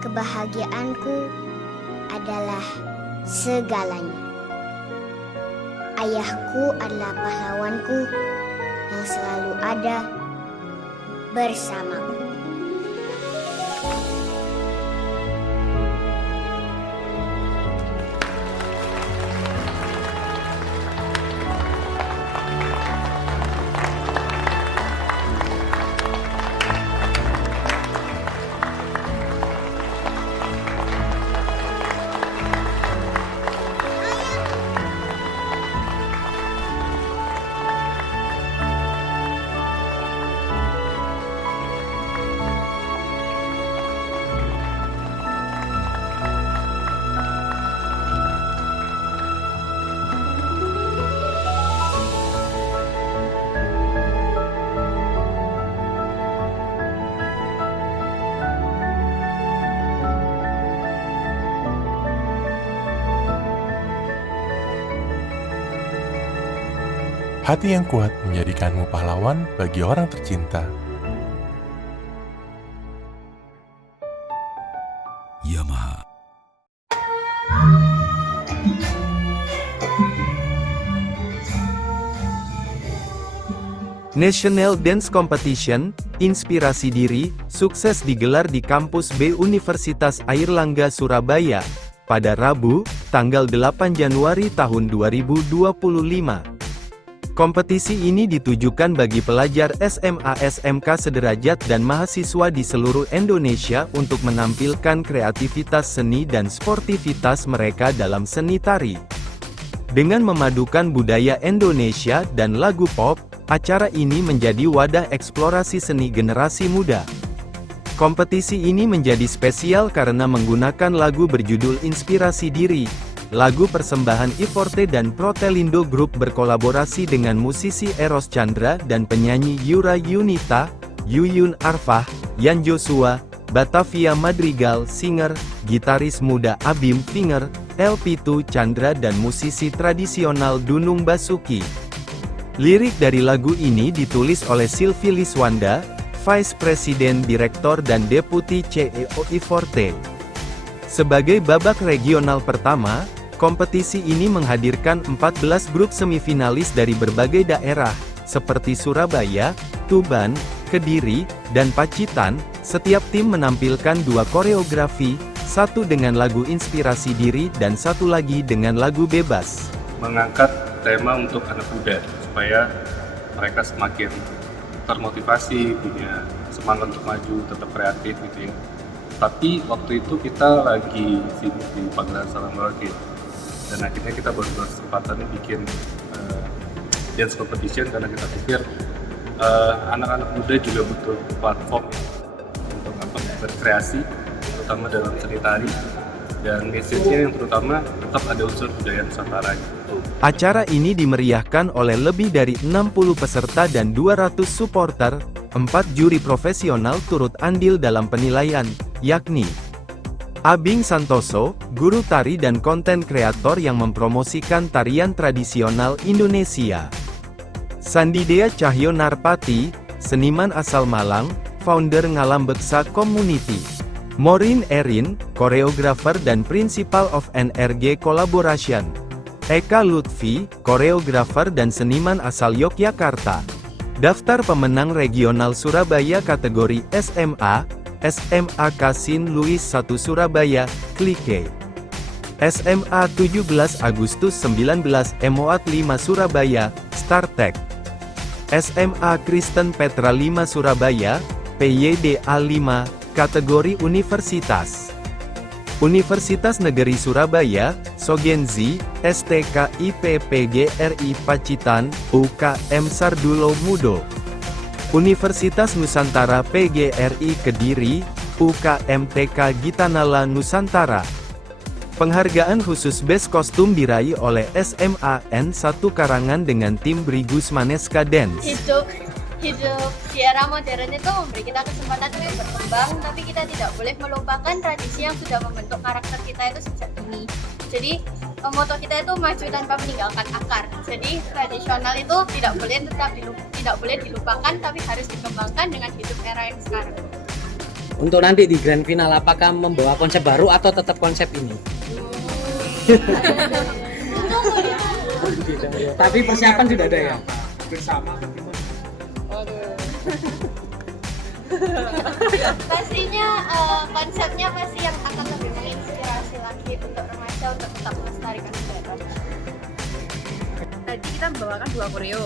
kebahagiaanku adalah segalanya. Ayahku adalah pahlawanku yang selalu ada bersamaku. Hati yang kuat menjadikanmu pahlawan bagi orang tercinta. Yamaha. National Dance Competition, Inspirasi Diri, sukses digelar di kampus B Universitas Airlangga Surabaya pada Rabu, tanggal 8 Januari tahun 2025. Kompetisi ini ditujukan bagi pelajar SMA SMK sederajat dan mahasiswa di seluruh Indonesia untuk menampilkan kreativitas seni dan sportivitas mereka dalam seni tari. Dengan memadukan budaya Indonesia dan lagu pop, acara ini menjadi wadah eksplorasi seni generasi muda. Kompetisi ini menjadi spesial karena menggunakan lagu berjudul Inspirasi Diri. Lagu persembahan I-Forte dan Protelindo Group berkolaborasi dengan musisi Eros Chandra dan penyanyi Yura Yunita, Yuyun Arfah, Yan Joshua, Batavia Madrigal Singer, gitaris muda Abim Finger, El-Pitu Chandra dan musisi tradisional Dunung Basuki. Lirik dari lagu ini ditulis oleh Sylvie Liswanda, Vice President Direktur dan Deputi CEO I-Forte. Sebagai babak regional pertama, kompetisi ini menghadirkan 14 grup semifinalis dari berbagai daerah, seperti Surabaya, Tuban, Kediri, dan Pacitan. Setiap tim menampilkan 2 koreografi, satu dengan lagu Inspirasi Diri dan satu lagi dengan lagu Bebas. Mengangkat tema untuk anak muda, supaya mereka semakin termotivasi, punya semangat untuk maju, tetap kreatif gitu ya. Tapi waktu itu kita lagi sibuk di Pagelaran Salam Merauke. Dan akhirnya kita baru berkesempatannya bikin dance competition karena kita pikir anak-anak muda juga butuh platform untuk berkreasi, terutama dalam seni tari, dan message-nya yang terutama tetap ada unsur budaya Nusantara. Acara ini dimeriahkan oleh lebih dari 60 peserta dan 200 supporter. 4 juri profesional turut andil dalam penilaian, yakni Abing Santoso, guru tari dan konten kreator yang mempromosikan tarian tradisional Indonesia. Sandidea Cahyo Narpati, seniman asal Malang, founder Ngalambeksa Community. Maureen Erin, koreografer dan Principal of NRG Collaboration. Eka Lutfi, koreografer dan seniman asal Yogyakarta. Daftar pemenang regional Surabaya kategori SMA, SMA Kasin Louis 1 Surabaya, Klike. SMA 17 Agustus 19 Emoat 5 Surabaya, Startek. SMA Kristen Petra 5 Surabaya, PYDA 5, kategori Universitas. Universitas Negeri Surabaya, Sogenzi, STK IPPGRI Pacitan, UKM Sardulo Mudo. Universitas Nusantara PGRI Kediri, UKM TK Gitanala Nusantara. Penghargaan khusus Best Kostum diraih oleh SMA N1 Karangan dengan tim Brigus Maneska Dance. Hidup di era modern itu memberi kita kesempatan untuk berkembang, tapi kita tidak boleh melupakan tradisi yang sudah membentuk karakter kita itu sejak dini. Jadi moto kita itu maju tanpa meninggalkan akar. Jadi tradisional itu tidak boleh dilupakan, tapi harus dikembangkan dengan hidup era yang sekarang. Untuk nanti di grand final, apakah membawa konsep baru atau tetap konsep ini? Tapi persiapan sudah ada ya? Bersama. Pastinya konsepnya pasti yang akan lebih menginspirasi lagi untuk remaja untuk tetap melestarikan budaya. Tadi kita membawakan 2 koreo.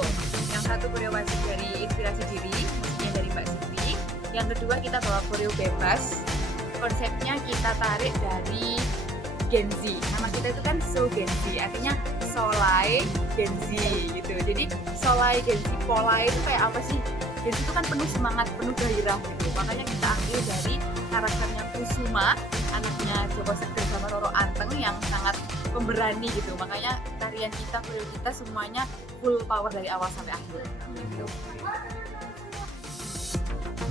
Yang satu koreo wajib dari Inspirasi Diri, musiknya dari Mbak Siti. Yang kedua kita bawa koreo Bebas. Konsepnya kita tarik dari Gen Z. Nama kita itu kan So Gen Z, artinya Solai Gen Z gitu. Jadi Solai Gen Z, Polai itu kayak apa sih? Gen Z itu kan penuh semangat, penuh gairah gitu. Makanya kita ambil dari karakternya Kusuma, anaknya Joko Seger sama Roro Anteng yang sangat pemberani gitu. Makanya tarian kita, koreo kita semuanya full power dari awal sampai akhir gitu.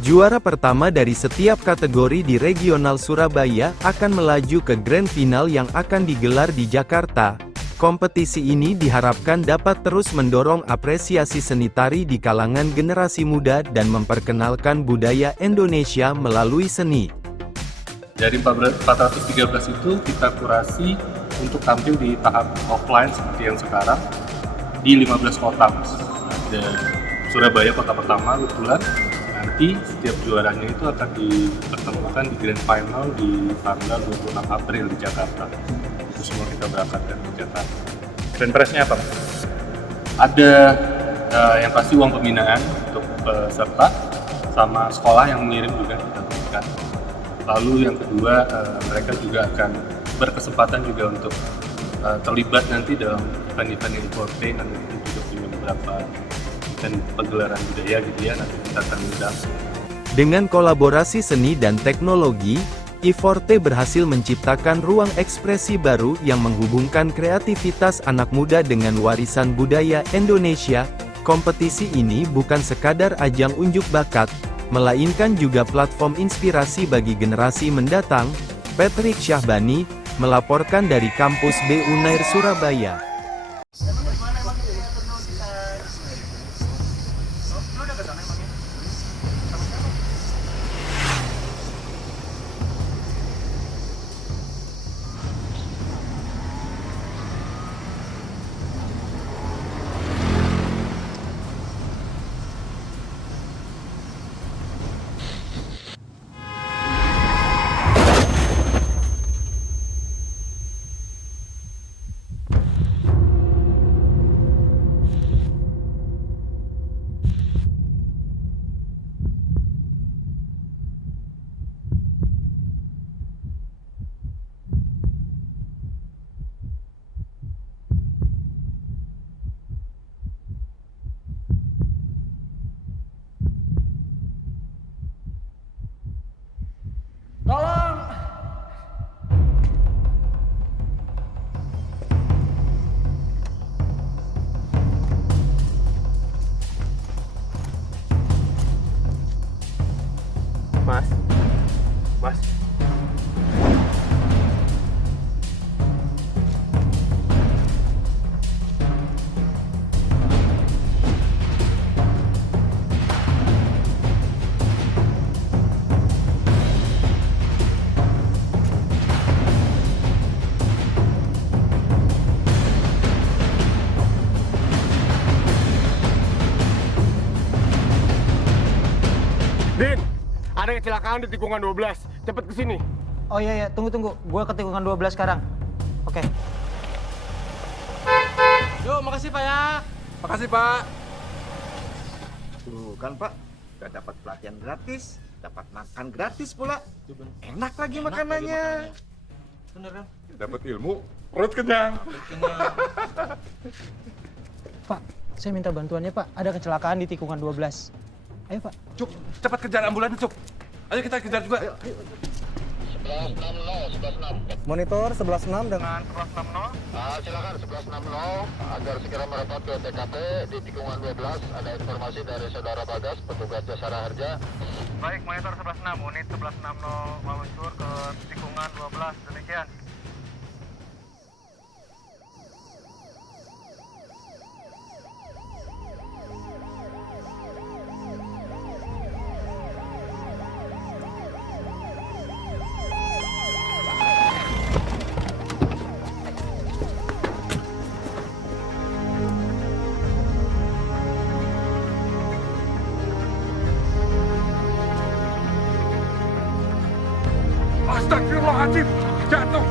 Juara pertama dari setiap kategori di regional Surabaya akan melaju ke grand final yang akan digelar di Jakarta. Kompetisi ini diharapkan dapat terus mendorong apresiasi seni tari di kalangan generasi muda dan memperkenalkan budaya Indonesia melalui seni. Dari 413 itu kita kurasi untuk tampil di tahap offline seperti yang sekarang di 15 kota, Mas. Ada Surabaya kota pertama kebetulan. Nanti setiap juaranya itu akan dipertemukan di grand final di tanggal 26 April di Jakarta. semua kita berangkatkan ke Jakarta. Dan presnya apa? Ada yang pasti uang pembinaan untuk peserta, sama sekolah yang mengirim juga kita berikan. Lalu yang kedua, mereka juga akan berkesempatan juga untuk terlibat nanti dalam event-event Inforte, nanti juga punya beberapa event pegelaran budaya gitu ya, nanti kita akan undang. Dengan kolaborasi seni dan teknologi, Iforte berhasil menciptakan ruang ekspresi baru yang menghubungkan kreativitas anak muda dengan warisan budaya Indonesia. Kompetisi ini bukan sekadar ajang unjuk bakat, melainkan juga platform inspirasi bagi generasi mendatang. Patrick Syahbani, melaporkan dari kampus B Unair Surabaya. Tolong! Mas, Mas. Din, ada kecelakaan di tikungan 12. Cepet kesini. Oh iya, tunggu. Gua ke tikungan 12 sekarang. Oke. Yuk, makasih Pak ya. Makasih Pak. Tuh kan Pak, udah dapat pelatihan gratis, dapat makan gratis pula. Enak lagi makanannya. Bener kan? Dapat ilmu, perut kenyang. Pak, saya minta bantuannya Pak. Ada kecelakaan di tikungan 12. Ayo Pak. Cuk, cepat kejar ambulan Cuk. Ayo kita kejar juga. Ayo. 1160. Monitor 11.6 dengan 1160. Silakan 1160 agar segera merapat ke TKP di tikungan 12. Ada informasi dari Saudara Bagas, petugas Jasara Harja. Baik, monitor 11.6, unit 1160 meluncur ke tikungan 12. Demikian. Astagfirullahaladzim, jatuh.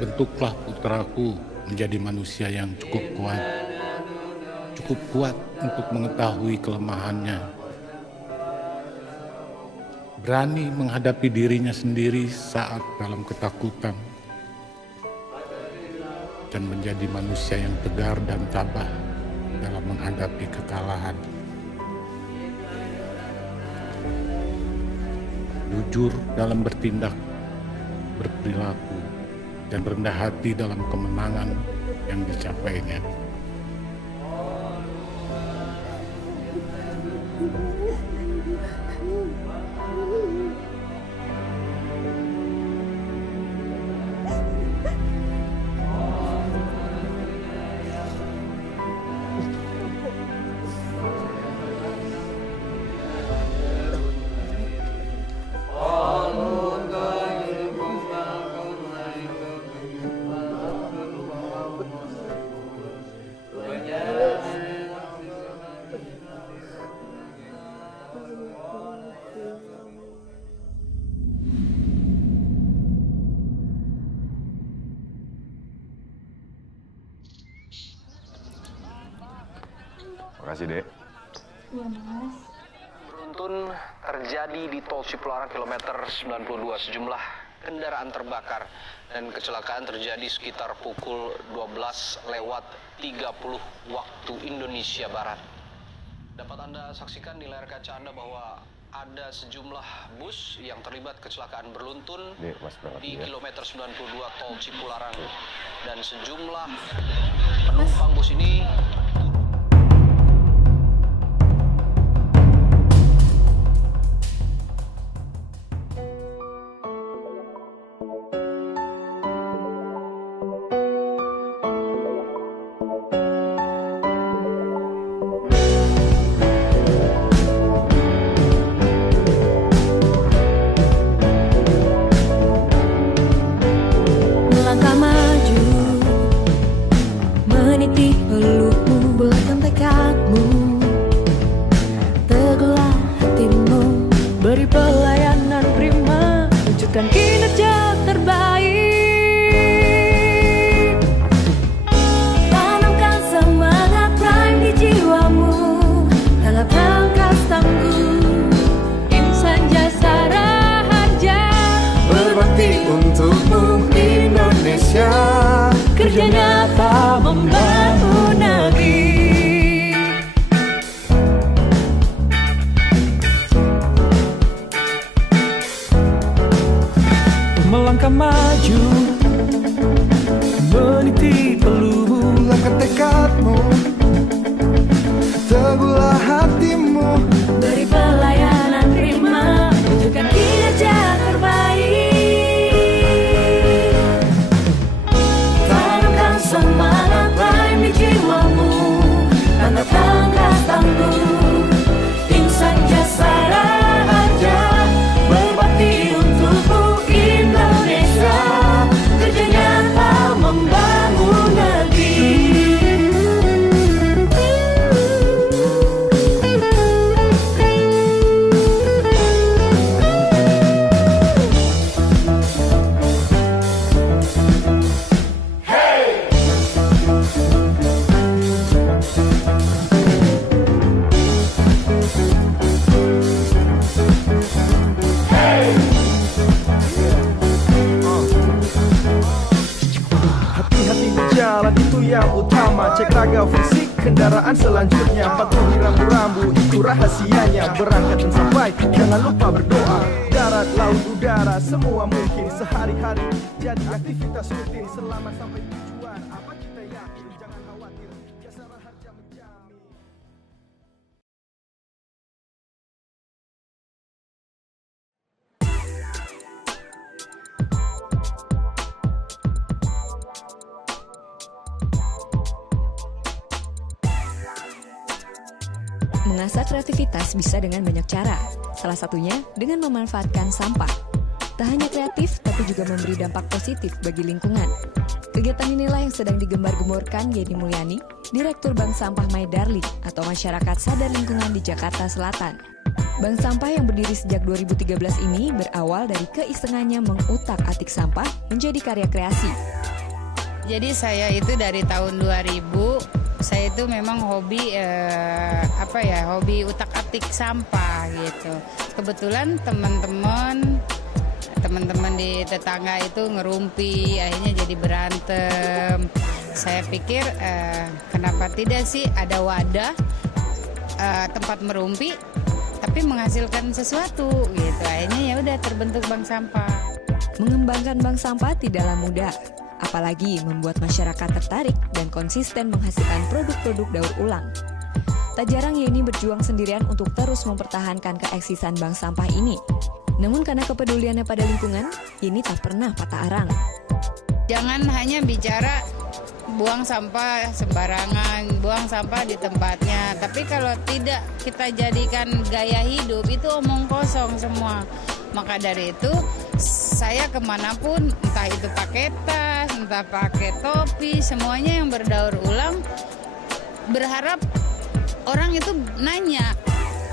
Bentuklah putraku menjadi manusia yang cukup kuat untuk mengetahui kelemahannya, berani menghadapi dirinya sendiri saat dalam ketakutan, dan menjadi manusia yang tegar dan tabah dalam menghadapi kekalahan. Jujur dalam bertindak, berperilaku, dan rendah hati dalam kemenangan yang dicapainya. Makasih, Dek. Iya, Mas. Beruntun terjadi di tol Cipularang kilometer 92. Sejumlah kendaraan terbakar dan kecelakaan terjadi sekitar pukul 12:30 waktu Indonesia Barat. Dapat Anda saksikan di layar kaca Anda bahwa ada sejumlah bus yang terlibat kecelakaan beruntun di kilometer 92 tol Cipularang, dan sejumlah penumpang bus ini kerja nyata membangun negeri. Melangkah maju, meniti peluru, langkah tekadmu, teguhlah hatimu, beri pelayanan prima, tunjukkan kinerja terbaik. Semangat prime di jiwamu, tanda tangkas tangguh, insan jasa raja, berbakti untukmu Indonesia, kerja nyata membangun negeri. Yang utama, cek raga fisik kendaraan selanjutnya, patuhi rambu-rambu, itu rahasianya. Berangkat dan sampai, jangan lupa berdoa. Darat, laut, udara, semua mungkin sehari-hari jadi aktivitas rutin. Selamat sampai tujuan, apa kita yakin, jangan khawatir, jasara harja menjamin. Mengasah kreativitas bisa dengan banyak cara, salah satunya dengan memanfaatkan sampah. Tak hanya kreatif, tapi juga memberi dampak positif bagi lingkungan. Kegiatan inilah yang sedang digembar-gemborkan Yeni Mulyani, Direktur Bank Sampah My Darling atau Masyarakat Sadar Lingkungan di Jakarta Selatan. Bank sampah yang berdiri sejak 2013 ini berawal dari keisengannya mengutak-atik sampah menjadi karya kreasi. Jadi saya itu dari tahun 2000, saya itu memang hobi hobi utak-atik sampah gitu. Kebetulan teman-teman di tetangga itu ngerumpi, akhirnya jadi berantem. Saya pikir kenapa tidak sih ada wadah tempat merumpi tapi menghasilkan sesuatu gitu. Akhirnya ya udah terbentuk bank sampah. Mengembangkan bank sampah tidaklah mudah, apalagi membuat masyarakat tertarik dan konsisten menghasilkan produk-produk daur ulang. Tak jarang Yeni berjuang sendirian untuk terus mempertahankan keeksisan bank sampah ini. Namun karena kepeduliannya pada lingkungan, Yeni tak pernah patah arang. Jangan hanya bicara buang sampah sembarangan, buang sampah di tempatnya. Tapi kalau tidak kita jadikan gaya hidup, itu omong kosong semua. Maka dari itu, saya kemanapun, entah itu pakai tas, entah pakai topi, semuanya yang berdaur ulang, berharap orang itu nanya,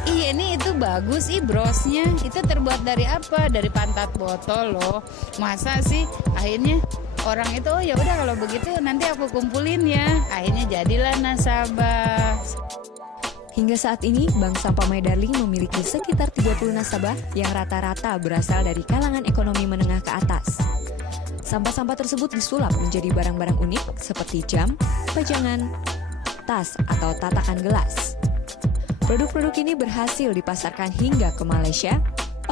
"Iya ini itu bagus, brosnya itu terbuat dari apa? Dari pantat botol loh." Masa sih? Akhirnya orang itu, oh ya udah kalau begitu nanti aku kumpulin ya. Akhirnya jadilah nasabah. Hingga saat ini, Bank Sampah My Darling memiliki sekitar 30 nasabah yang rata-rata berasal dari kalangan ekonomi menengah ke atas. Sampah-sampah tersebut disulap menjadi barang-barang unik seperti jam, pajangan, tas, atau tatakan gelas. Produk-produk ini berhasil dipasarkan hingga ke Malaysia,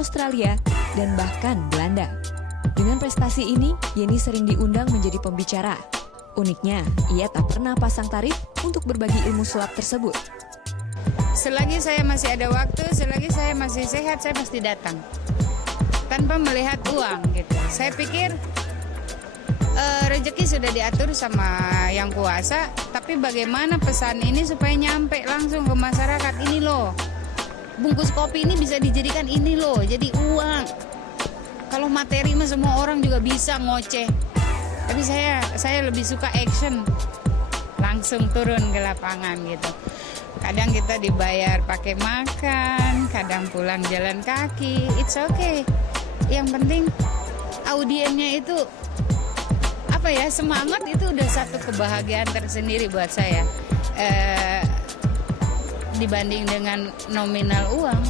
Australia, dan bahkan Belanda. Dengan prestasi ini, Yeni sering diundang menjadi pembicara. Uniknya, ia tak pernah pasang tarif untuk berbagi ilmu sulap tersebut. Selagi saya masih ada waktu, selagi saya masih sehat, saya pasti datang. Tanpa melihat uang gitu. Saya pikir rezeki sudah diatur sama yang kuasa, tapi bagaimana pesan ini supaya nyampe langsung ke masyarakat. Ini loh, bungkus kopi ini bisa dijadikan ini loh, jadi uang. Kalau materi mah semua orang juga bisa ngoceh. Tapi saya lebih suka action. Langsung turun ke lapangan gitu. Kadang kita dibayar pakai makan, kadang pulang jalan kaki. It's okay. Yang penting audiennya itu semangat, itu udah satu kebahagiaan tersendiri buat saya. Dibanding dengan nominal uang.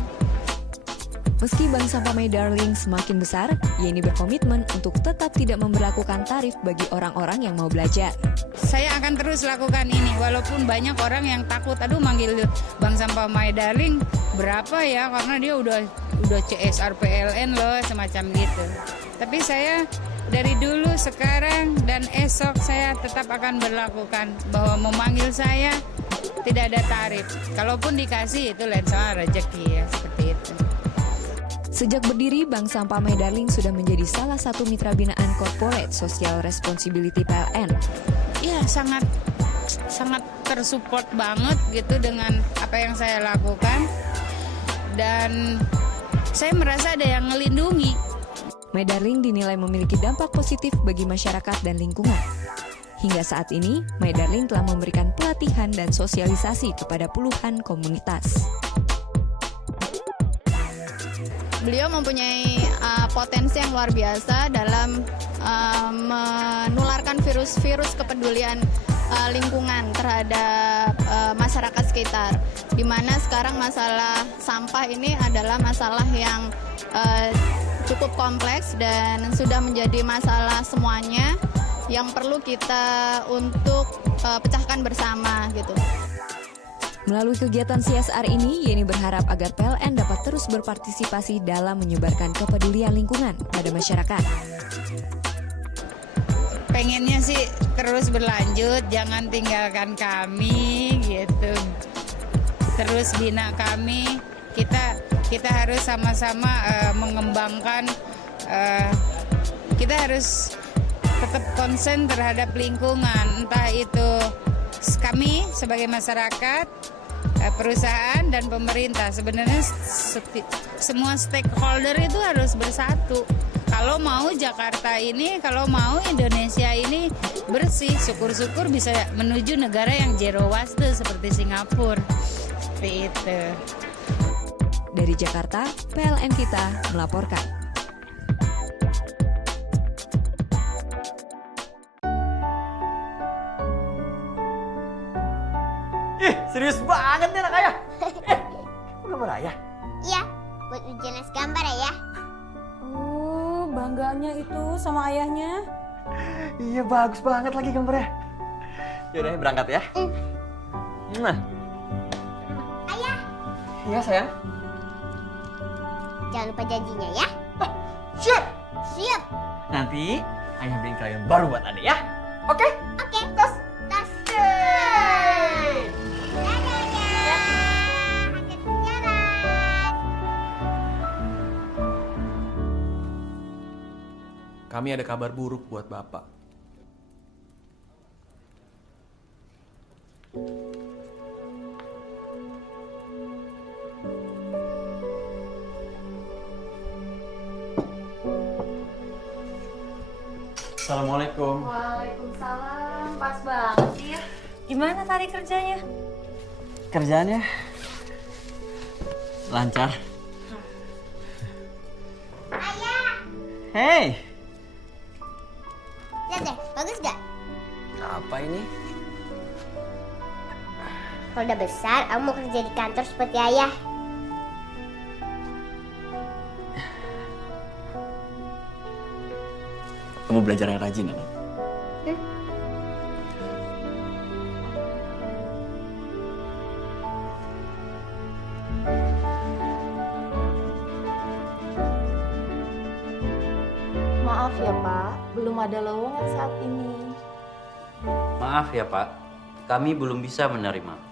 Meski Bank Sampah My Darling semakin besar, Yeni berkomitmen untuk tetap tidak memberlakukan tarif bagi orang-orang yang mau belajar. Saya akan terus lakukan ini, walaupun banyak orang yang takut, aduh manggil Bank Sampah My Darling berapa ya, karena dia udah CSR PLN loh, semacam gitu. Tapi saya dari dulu, sekarang, dan esok saya tetap akan berlakukan bahwa memanggil saya tidak ada tarif. Kalaupun dikasih itu lain soal rezeki ya, seperti itu. Sejak berdiri, Bank Sampah My Darling sudah menjadi salah satu mitra binaan Corporate Social Responsibility PLN. Ya, sangat tersupport banget gitu dengan apa yang saya lakukan. Dan saya merasa ada yang ngelindungi. My Darling dinilai memiliki dampak positif bagi masyarakat dan lingkungan. Hingga saat ini, My Darling telah memberikan pelatihan dan sosialisasi kepada puluhan komunitas. Beliau mempunyai potensi yang luar biasa dalam menularkan virus-virus kepedulian lingkungan terhadap masyarakat sekitar. Di mana sekarang masalah sampah ini adalah masalah yang cukup kompleks dan sudah menjadi masalah semuanya yang perlu kita untuk pecahkan bersama gitu. Melalui kegiatan CSR ini, Yeni berharap agar PLN dapat terus berpartisipasi dalam menyebarkan kepedulian lingkungan pada masyarakat. Pengennya sih terus berlanjut, jangan tinggalkan kami gitu. Terus bina kami, kita harus sama-sama mengembangkan, kita harus tetap konsen terhadap lingkungan, entah itu kami sebagai masyarakat, perusahaan, dan pemerintah. Sebenarnya semua stakeholder itu harus bersatu. Kalau mau Jakarta ini, kalau mau Indonesia ini bersih, syukur-syukur bisa menuju negara yang zero waste seperti Singapura. Seperti itu. Dari Jakarta, PLN Kita melaporkan. Ih, serius banget nih anak ayah. Gambar ayah? Iya, buat ujian les gambar ya. Oh, bangganya itu sama ayahnya. Iya, bagus banget lagi gambarnya. Yaudah, berangkat ya. Nah. Ayah. Iya, sayang. Jangan lupa janjinya ya. Siap. Siap. Nanti ayah beliin krayon baru buat adek ya. Oke? Oke. Tas. Yeay. Kami ada kabar buruk buat Bapak. Assalamualaikum. Waalaikumsalam. Pas banget sih ya. Gimana tadi kerjanya? Kerjaannya lancar. Ayah. Hey. Lihat deh, bagus gak? Apa ini? Kalau udah besar, aku mau kerja di kantor seperti ayah. Kamu belajar yang rajin, anak. Maaf ya Pak, belum ada lowongan saat ini. Maaf ya Pak, kami belum bisa menerima.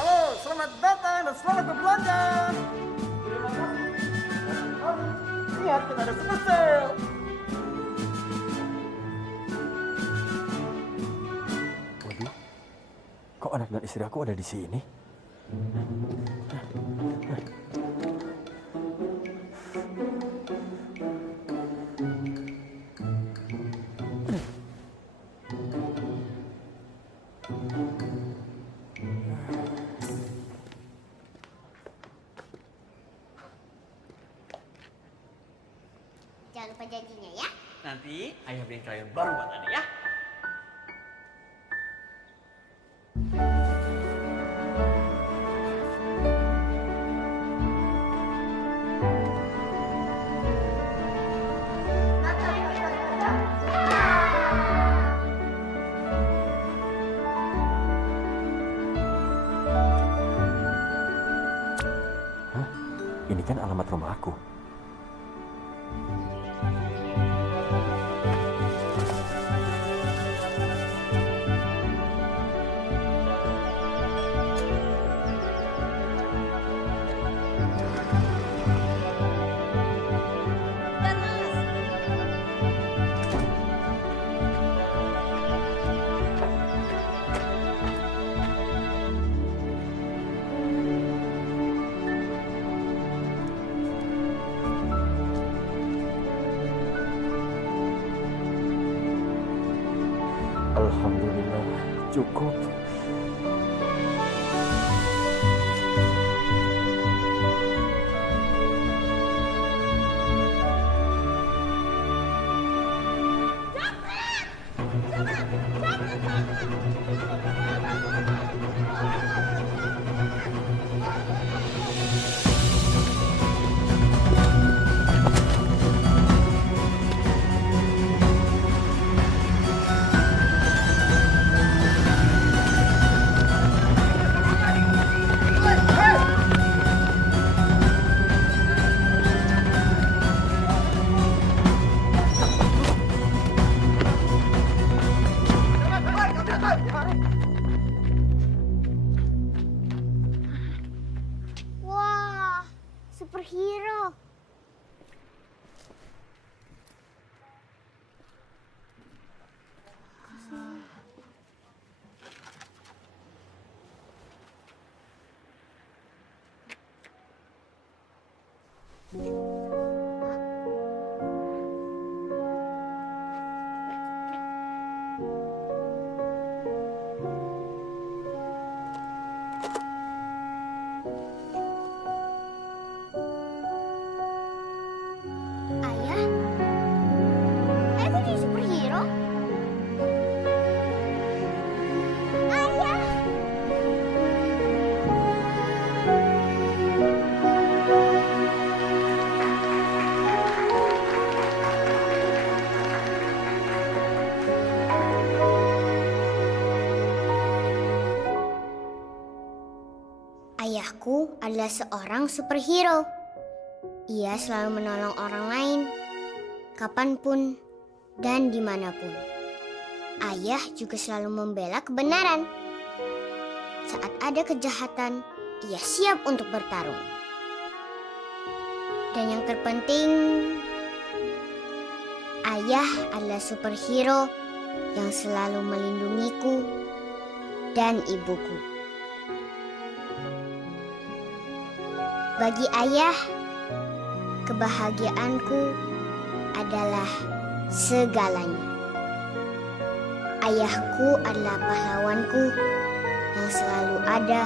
Halo, selamat datang dan selamat berbelanja. Lihat, kita ada super sale. Waduh, kok anak dan istri aku ada di sini? Jangan lupa janjinya ya. Nanti ayah beliin krayon baru buat adek ya. Hah? Ini kan alamat rumah aku. Alhamdulillah, cukup. superhero. Ayah? Ayah kok jadi superhero? Ayah! Ayahku adalah seorang superhero. Ia selalu menolong orang lain, kapanpun dan dimanapun. Ayah juga selalu membela kebenaran. Saat ada kejahatan, ia siap untuk bertarung. Dan yang terpenting, ayah adalah superhero yang selalu melindungiku dan ibuku. Bagi ayah, kebahagiaanku adalah segalanya. Ayahku adalah pahlawanku yang selalu ada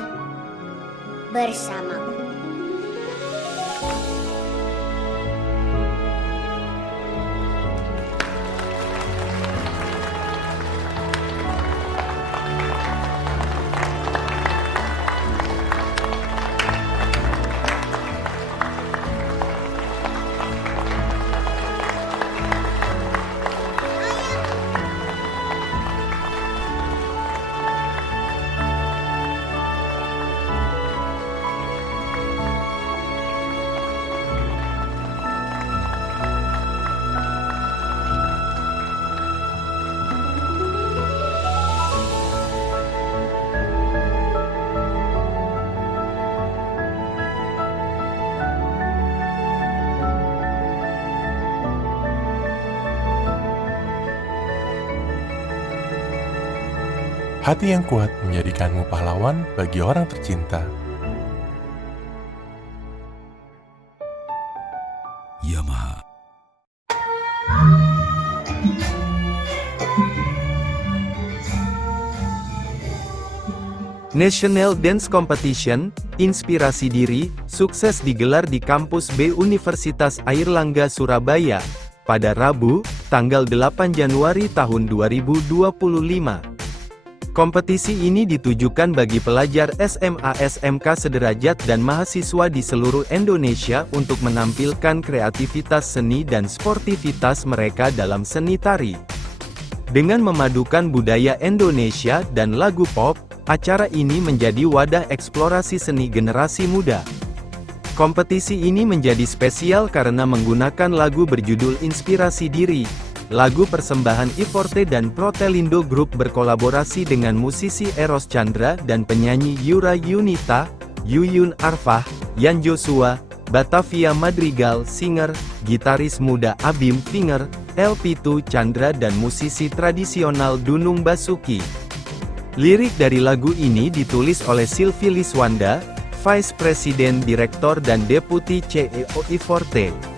bersamaku. Hati yang kuat menjadikanmu pahlawan bagi orang tercinta. Yamaha. National Dance Competition, Inspirasi Diri, sukses digelar di kampus B Universitas Airlangga Surabaya, pada Rabu, tanggal 8 Januari tahun 2025. Kompetisi ini ditujukan bagi pelajar SMA SMK sederajat dan mahasiswa di seluruh Indonesia untuk menampilkan kreativitas seni dan sportivitas mereka dalam seni tari. Dengan memadukan budaya Indonesia dan lagu pop, acara ini menjadi wadah eksplorasi seni generasi muda. Kompetisi ini menjadi spesial karena menggunakan lagu berjudul Inspirasi Diri. Lagu persembahan I-Forte dan Protelindo Group berkolaborasi dengan musisi Eros Chandra dan penyanyi Yura Yunita, Yuyun Arfah, Yan Joshua, Batavia Madrigal Singer, gitaris muda Abim Finger, El-Pitu Chandra dan musisi tradisional Dunung Basuki. Lirik dari lagu ini ditulis oleh Sylvie Liswanda, Vice President Direktor dan Deputi CEO I-Forte.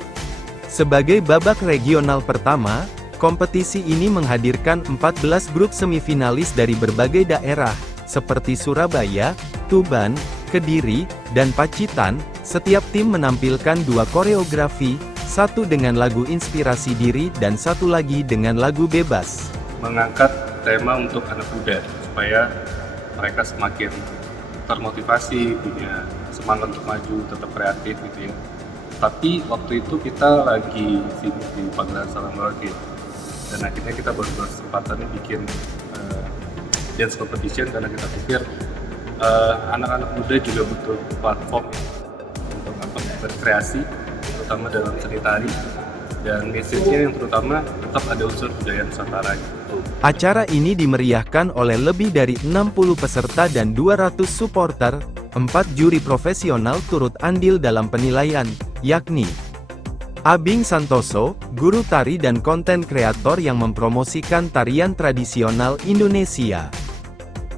Sebagai babak regional pertama, kompetisi ini menghadirkan 14 grup semifinalis dari berbagai daerah, seperti Surabaya, Tuban, Kediri, dan Pacitan. Setiap tim menampilkan 2 koreografi, satu dengan lagu Inspirasi Diri dan satu lagi dengan lagu Bebas. Mengangkat tema untuk anak muda, supaya mereka semakin termotivasi, punya semangat untuk maju, tetap kreatif gitu ya. Tapi waktu itu kita lagi sibuk di Pageran Salam Merauke, dan akhirnya kita baru berkesempatannya bikin dance competition karena kita pikir anak-anak muda juga butuh platform untuk berkreasi, terutama dalam seni tari, dan message-nya yang terutama tetap ada unsur budaya Nusantara. Acara ini dimeriahkan oleh lebih dari 60 peserta dan 200 supporter, 4 juri profesional turut andil dalam penilaian, yakni Abing Santoso, guru tari dan konten kreator yang mempromosikan tarian tradisional Indonesia.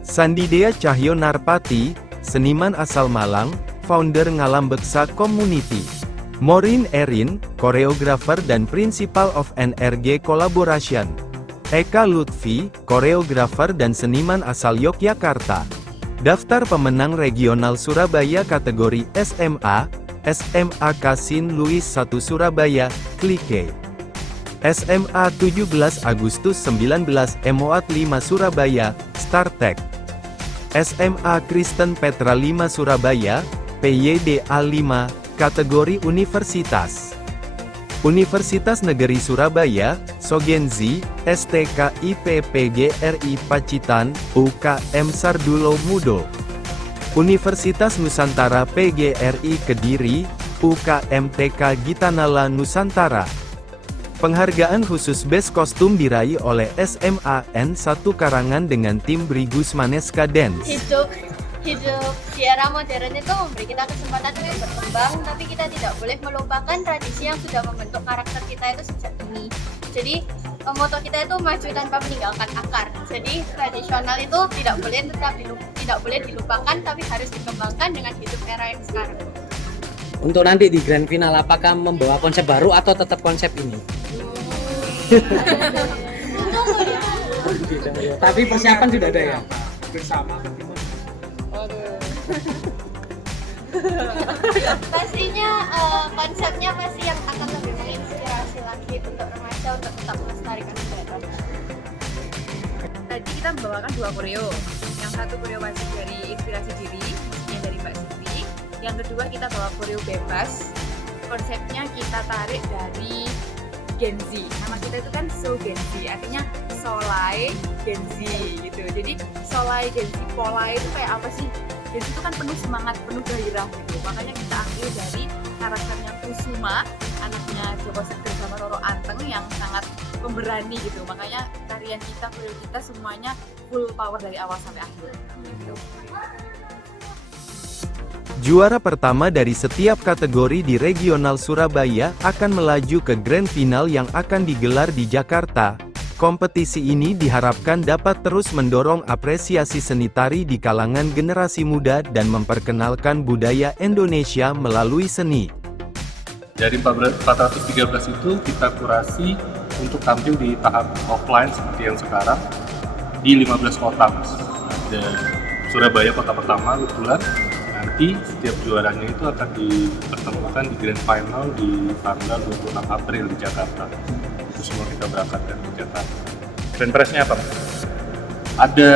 Sandidea Cahyo Narpati, seniman asal Malang, founder Ngalam Beksa Community. Maureen Erin, koreografer dan Principal of NRG Collaboration. Eka Lutfi, koreografer dan seniman asal Yogyakarta. Daftar pemenang regional Surabaya kategori SMA, SMA Kasin Louis 1 Surabaya, Klike. SMA 17 Agustus 19 Emoat 5 Surabaya, Startek. SMA Kristen Petra 5 Surabaya, PYDA 5, kategori Universitas. Universitas Negeri Surabaya, Sogenzi, STK IPPGRI Pacitan, UKM Sardulo Mudo. Universitas Nusantara PGRI Kediri, UKM TK Gitanala Nusantara. Penghargaan khusus Best Kostum diraih oleh SMA N1 Karangan dengan tim Brigus Maneska Dance. Hidup di era modern itu memberi kita kesempatan untuk berkembang, tapi kita tidak boleh melupakan tradisi yang sudah membentuk karakter kita itu sejak dini. Jadi moto kita itu maju tanpa meninggalkan akar. Jadi tradisional itu tidak boleh dilupakan, tapi harus dikembangkan dengan hidup era yang sekarang. Untuk nanti di grand final, apakah membawa konsep baru atau tetap konsep ini? Tapi persiapan sudah ada ya? Bersama. Pastinya konsepnya pasti yang akan lebih menginspirasi lagi untuk remaja untuk tetap melestarikan budaya. Tadi kita membawakan 2 koreo. Yang satu koreo wajib dari Inspirasi Diri, musiknya dari Mbak Siti. Yang kedua kita bawa koreo bebas. Konsepnya kita tarik dari Gen Z. Nama kita itu kan So Gen Z, artinya Solai Gen Z gitu. Jadi Solai Gen Z, Polai itu kayak apa sih? Gen Z itu kan penuh semangat, penuh gairah gitu. Makanya kita ambil dari karakternya Kusuma, anaknya Joko Seger sama Roro Anteng yang sangat pemberani gitu. Makanya tarian kita, koreo kita semuanya full power dari awal sampai akhir gitu. Juara pertama dari setiap kategori di Regional Surabaya akan melaju ke Grand Final yang akan digelar di Jakarta. Kompetisi ini diharapkan dapat terus mendorong apresiasi seni tari di kalangan generasi muda dan memperkenalkan budaya Indonesia melalui seni. Dari 413 itu kita kurasi untuk tampil di tahap offline seperti yang sekarang di 15 kota, Mas. Ada Surabaya kota pertama kebetulan. Nanti setiap juaranya itu akan dipertemukan di Grand Final di tanggal 26 April di Jakarta. Itu semua kita berangkat dari Jakarta. Dan prize-nya apa? Ada